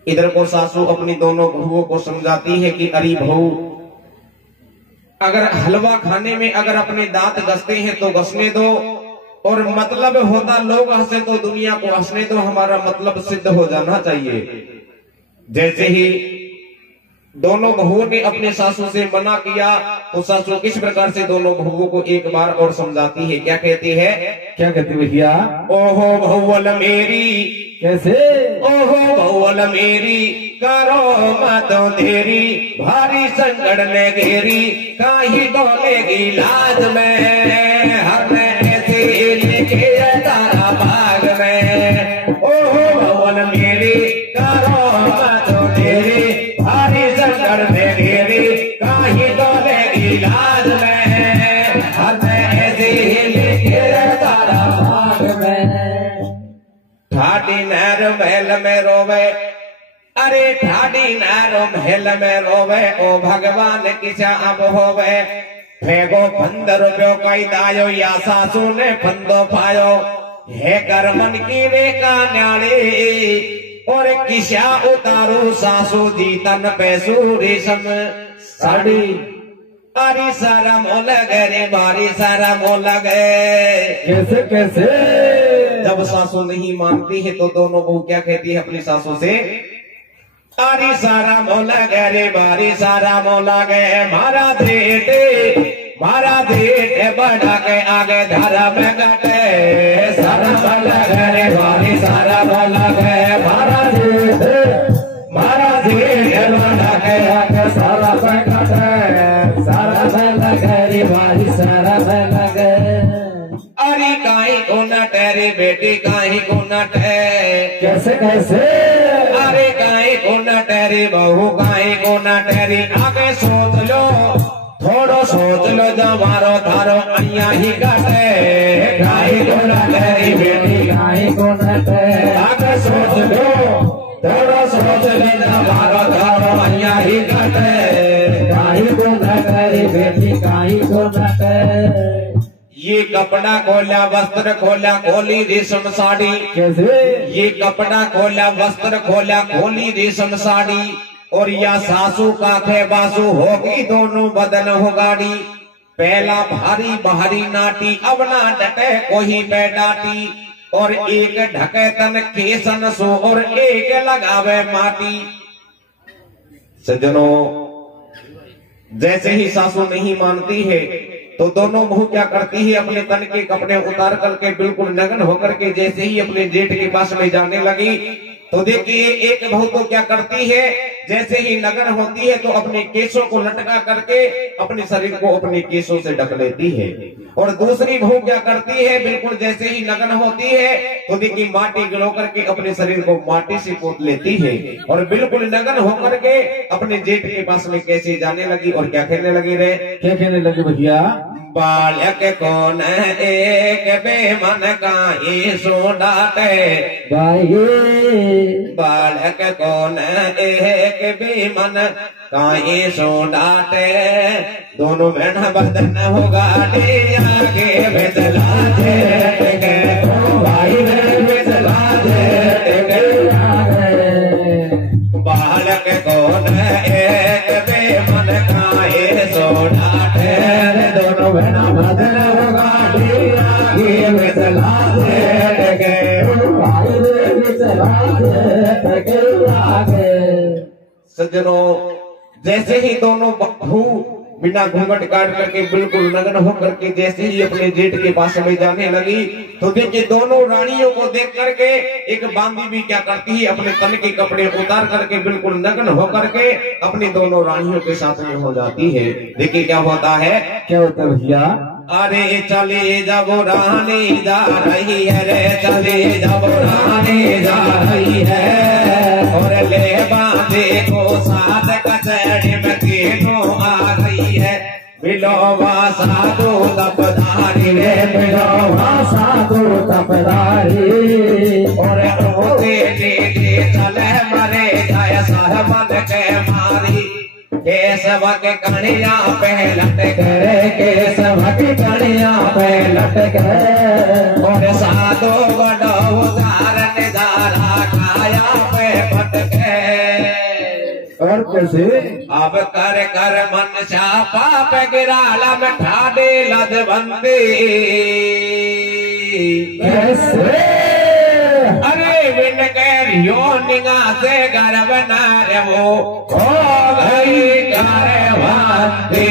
इधर को सासू अपनी दोनों बहुओं को समझाती है कि अरे बहू, अगर हलवा खाने में अगर अपने दांत घसते हैं तो घसने दो, और मतलब होता लोग हंसे तो दुनिया को हंसने दो, हमारा मतलब सिद्ध हो जाना चाहिए। जैसे ही दोनों बहुओं ने अपने सासू से मना किया तो सासू किस प्रकार से दोनों बहुओं को एक बार और समझाती है। क्या कहती है? क्या कहती भैया? ओहो बहुवल मेरी। कैसे? ओहो बहुवल मेरी, करो मत देरी, भारी संकट ने घेरी, काहे डोलेगी लाज में, हर लेके तारा बाग में। ओहो भवन मेरी, करो मत देरी, भारी संकट में घेरी, काहे डोलेगी लाज में, हर ऐसे लेके तारा बाग में। ठाडी नहर महल में रोवे, अरे ठाडी नहर महल में रोवे, ओ भगवान किसा अब होवे। फेगो 15 रुपयो कई दायो, या सासू ने फंदो पायो, हे कर मन की रेखा न्याली, और किसा उतारू सासू जी तन पैसू रेशम साड़ी। अरे सारा मोल गए बारी सारा मोल गए। कैसे? कैसे? जब सासू नहीं मानती है तो दोनों बहू क्या कहती है अपनी सासू से? अरे सारा मोला गए रे बारी सारा मोला गए, मारा देटे बढ़ा के आगे धारा में गटे। सारा मोला गए रे बारी सारा मोला गए, मारा देटे बढ़ा के आगे सारा में गटे। सारा मोला गए रे बारी सारा मोला गए। अरे काहे को न ठहरे बेटी, काहे को न ठहरे। कैसे? कैसे? अरे काहे को न ठहरी बहू, काहे को न ठहरी, आगे सोच लो, थोड़ो सोच लो, जमारो थारो अइया ही काटे। काहे को न ठहरी बेटी, काहे को न ठहरी, आगे सोच लो, थोड़ो सोच लो, जमारो थारो अइया ही काटे। काहे को न ठहरी बेटी, काहे को न ठहरी। ये कपड़ा खोला वस्त्र खोला, खोली रेशम साड़ी। कैसे? ये कपड़ा खोला वस्त्र खोला, खोली रेशम साड़ी, और या सासू का खे बासु होगी दोनों बदन हो गाड़ी। पहला भारी भारी नाटी, अब ना डटे कोई पे डाटी, और एक ढके तन केसन सो, और एक लगावे माटी। सज्जनों, जैसे ही सासू नहीं मानती है तो दोनों बहू क्या करती है, अपने तन के कपड़े उतार करके बिल्कुल नग्न होकर के जैसे ही अपने जेठ के पास में जाने लगी तो देखिए एक बहू तो क्या करती है, जैसे ही नग्न होती है तो अपने केशों को लटका करके अपने शरीर को अपने केशों से ढक लेती है। और दूसरी बहू क्या करती है, बिल्कुल जैसे ही नग्न होती है तो देखिए माटी गिलो करके अपने शरीर को माटी से पोत लेती है, और बिल्कुल नग्न होकर के अपने जेठ के पास में कैसे जाने लगी और क्या कहने लगी रे। क्या कहने लगे भैया? बालक कौन एक बेमन काहे सो डाटे, बालक कौन एक बेमन काहे सो डाटे। दोनों बहन बदन हो गाड़ी आगे बेचला दे, भाई बेचला दे। बालक कौन एक बेमन काहे सो डाटे, दोनों बहन बदन हो गाड़ी आगे बेचला दे, भाई बेचला दे। सज्जनों, जैसे ही दोनों बहू बिना घूंघट काट करके बिल्कुल नग्न होकर के जैसे ही अपने जेठ के पास में जाने लगी तो देखिए दोनों रानियों को देख करके एक बांदी भी क्या करती है, अपने तन के कपड़े उतार करके बिल्कुल नग्न होकर के अपनी दोनों रानियों के साथ में हो जाती है। देखिए क्या होता है, क्या होता है भैया? अरे चले जब रानी जा रही है रे, चले जब रानी जा रही है और ले बांधे को साथ कचहरी में तीनों आ रही है। बिलोवा साधु तपदारी रे, बिलोवा साधु तपदारी और रोते दे चले मरे जाए साहबन के मारी। केसव के कणिया पे लटक रे, केसव की कणिया पे लटक और साधो बड़ो उदाहरण दारा काया पे पटक। और कैसे? अब कर कर मन पाप गिराला में ठाडे लजबंदी। कैसे? अरे बिन कैरियो निगाह से गर्भ नारे वो हो गई कारवांती।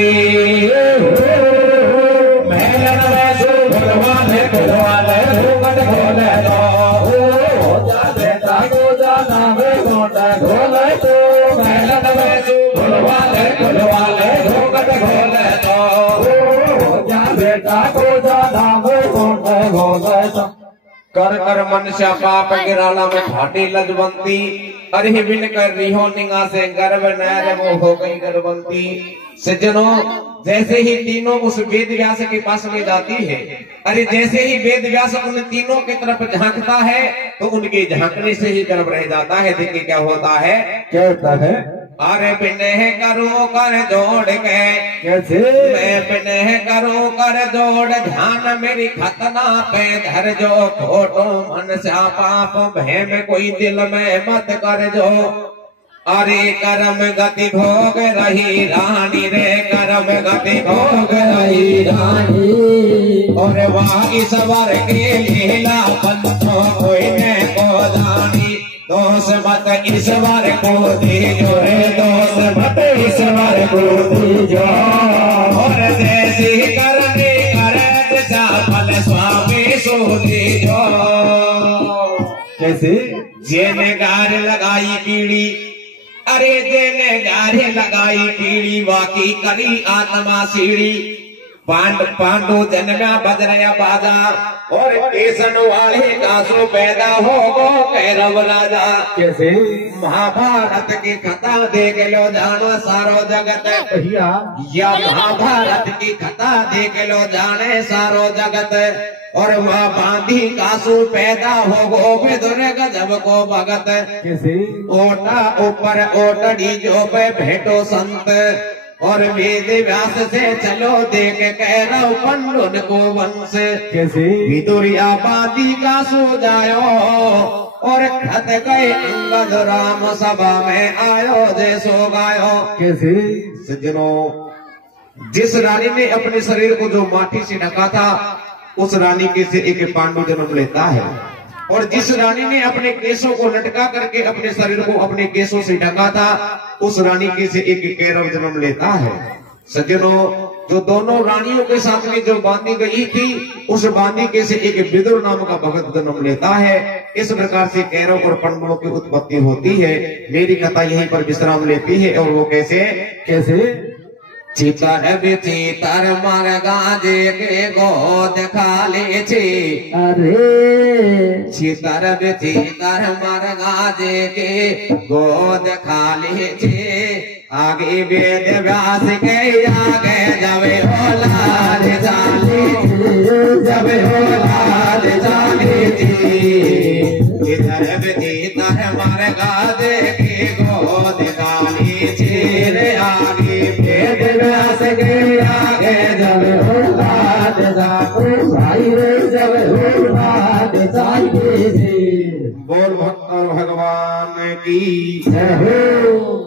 मेलन वैसु भगवान खुलवाले घूंघट खोले दो, हो जा बेटा को जाना वे घूंघट खोले तो। मेलन वैसु भगवान खुलवाले घूंघट खोले दो, हो जा बेटा को जाना वे घूंघट खोले तो। कर कर मनुष्य पाप गिराला में घाटी लजबंती। अरे बिन कर रिहो निगाह से गर्भ नैर वो हो गई गर्भवंती। सज्जनों, जैसे ही तीनों उस वेद व्यास के पास में जाती है, अरे जैसे ही वेद व्यास उन तीनों की तरफ झांकता है तो उनके झांकने से ही गर्भ रह जाता है। देखिए क्या होता है, क्या होता है? अरे बिनेह करो कर जोड़ के, कैसे? मैं बिनेह करो कर जोड़ ध्यान मेरी खतना पे धर जो। खोटो मन से पाप भय में कोई दिल में मत कर जो। अरे कर्म गति भोग रही रानी रे, कर्म गति भोग रही रानी और वहाँ ईश्वर के लीला पंथों कोई ने को जानी। दोष मत ईश्वर को दीजो रे, दोष मत ईश्वर को दीजो और जैसी करनी करे जैसा फल स्वामी सो दीजो। कैसे? जेने गार लगाई पीड़ी, अरे जेने गारे लगाई पीड़ी वाकी करी आत्मा सीढ़ी। पांडु जन्मा बजरया बाजा और केसन वाले कासो पैदा हो गो कैरव राजा। कैसे? महाभारत की कथा देख लो जानो सारो जगत भैया या महाभारत की कथा देख लो जाने सारो जगत। और वह बांधी कासु पैदा हो गो विदुर गजब को भगत। कैसे? ओटा ऊपर ओटड़ी जो पे भेटो संत और वेद व्यास से चलो देख कैरव पंडुन को वंश। कैसे? विदुरिया बादी का सो जायो और खत गए अंगद राम सभा में आयो जय सो गायो। कैसे? सज्जनों, जिस रानी ने अपने शरीर को जो माटी से ढका था उस रानी के से एक पांडु जन्म लेता है और जिस रानी ने अपने केसों को लटका करके अपने शरीर को अपने केसों से ढका था उस रानी के से एक कैरव जन्म लेता है। सज्जनों, जो दोनों रानियों के साथ में जो बांधी गई थी उस बांधी के से एक विदुर नाम का भगत जन्म लेता है। इस प्रकार से कैरव और पांडवों की उत्पत्ति होती है। मेरी कथा यहीं पर विश्राम लेती है और वो कैसे? कैसे? चितर विचितर मर गाजे के गोद खाली छी। अरे चितर विचितर मर गाजे के गोद खाली छी। आगे वेद व्यास के आगे जबे औलाद जाली, जबे औलाद जाली थी। चितर विचितर मर गाजे के गोद खाली छी रे। आगे वेद व्यास के आगे जब औलाद जाली भाई रे, जब औलाद जाली। बोल भक्त भगवान की जय हो।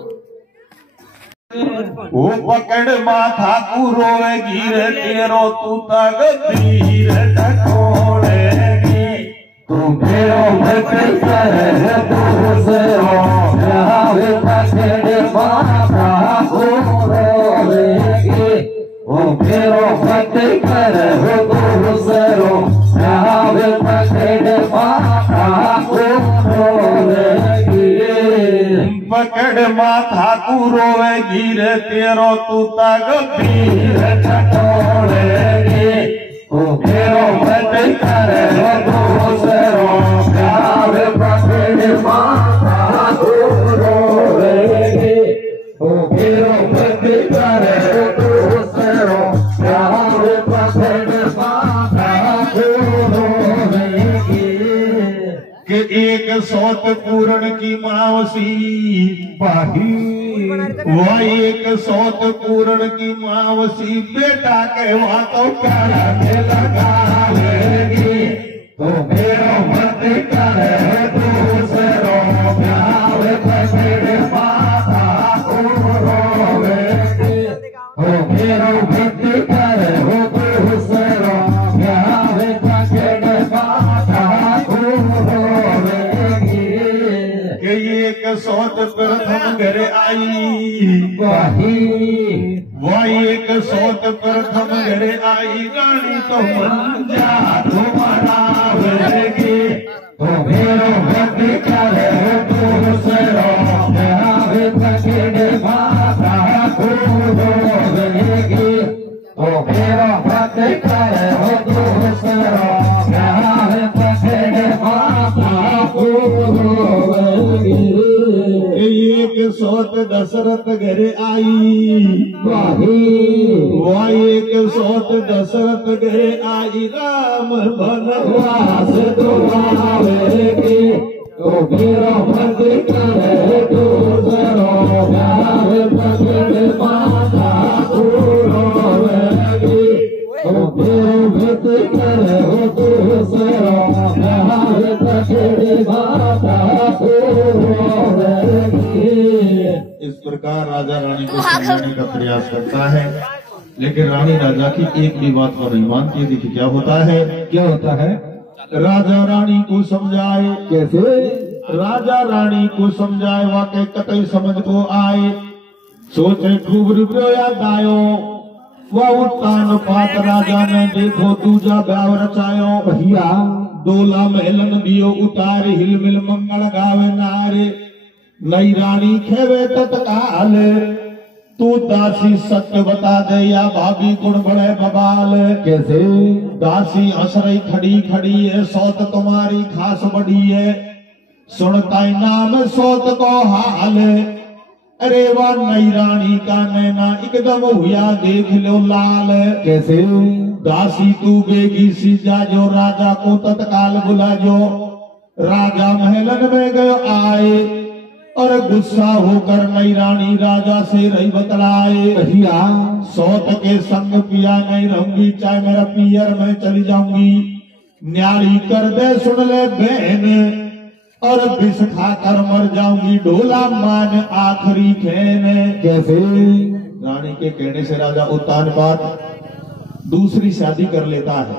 वो पकड़ माथा रोए गिर तेरो तू तक धीर ढकोड़ेगी। तुम फेरो में कैसा है दूर से हो, यहाँ भी पकड़ माथा रोएगी। रोएगी रे तेरो तू तक पीर टटोलेगी तू फेरो मत करे दूसरो प्यार पकड़ माथा तू रोएगी तू फेरो मत करे दूसरो प्यार पकड़ माथा तू रोएगी कि एक सौत पूर्ण की मावसी बाही वह एक सौत पूर्ण की मावसी बेटा के वातों काला में लगा लेगी तो मेरो मत करे दूसरो प्यार पकड़ माथा को रोवेगी तो मेरो मत करे दूसरो प्यार पकड़ माथा को रोवेगी कि एक सौत प्रथम घर आई वह एक सौत प्रथम घर आई रानी तो मंजा तुम्हारावेगी तो मेरो भक्त करे दूसरो प्यार पकड़ माथा को रोवेगी तो मेरो भक्त करे दूसरो प्यार पकड़ माथा को रोवेगी एक सौत दशरथ घर आई वह एक सौत दशरथ घर आई राम बनवास दुआवेगी तो मेरो मत करे दूसरो प्यार पकड़ माथा को रोवेगी तो मेरो मत करे दूसरो प्यार पकड़ माथा को रोवेगी। इस प्रकार राजा रानी को समझाने का प्रयास करता है, लेकिन रानी राजा की एक भी बात को नहीं मानती। देखिए क्या होता है। क्या होता है? राजा रानी को समझाए कैसे? राजा रानी को समझाए वाकई कतई समझ को आए, सोचे खूब रुपया दायो वह उत्तान पात राजा ने देखो दूजा ब्याह रचायो भैया डोला महलन दियो उतारे हिलमिल मंगल गावे नारे नई रानी खेवे तत्काल तू दासी सत्य बता दे या भाभी गुण बड़े बबाल। कैसे? दासी हंस रही खड़ी खड़ी है सौत तुम्हारी खास बड़ी है सुनता नाम सौत को हाल अरे वाह नई रानी का नैना एकदम हुआ देख लो लाल। कैसे? दासी तू बेगी सी जा जो राजा को तत्काल बुला जो राजा महलन में गयो आए और गुस्सा होकर नई रानी राजा से रही बतलाए भैया सौत के संग पिया नहीं रहूंगी चाहे मेरा पियर में चली जाऊंगी न्यारी कर दे सुन ले बहन और विष खाकर मर जाऊंगी डोला मान आखिरी खेन। कैसे? रानी के कहने से राजा उत्तान पात दूसरी शादी कर लेता है।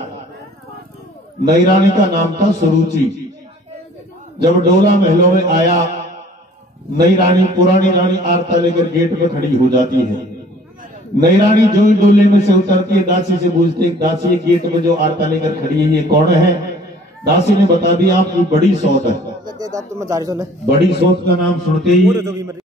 नई रानी का नाम था सुरुचि। जब डोला महलों में आया नई रानी पुरानी रानी आरता लेकर गेट में खड़ी हो जाती है। नई रानी जो ही डोले में से उतरती है दासी से पूछती दासी गेट में जो आरता लेकर खड़ी है ये कौन है? दासी ने बता दिया आपकी बड़ी सौत है। बड़ी सौत का नाम सुनते ही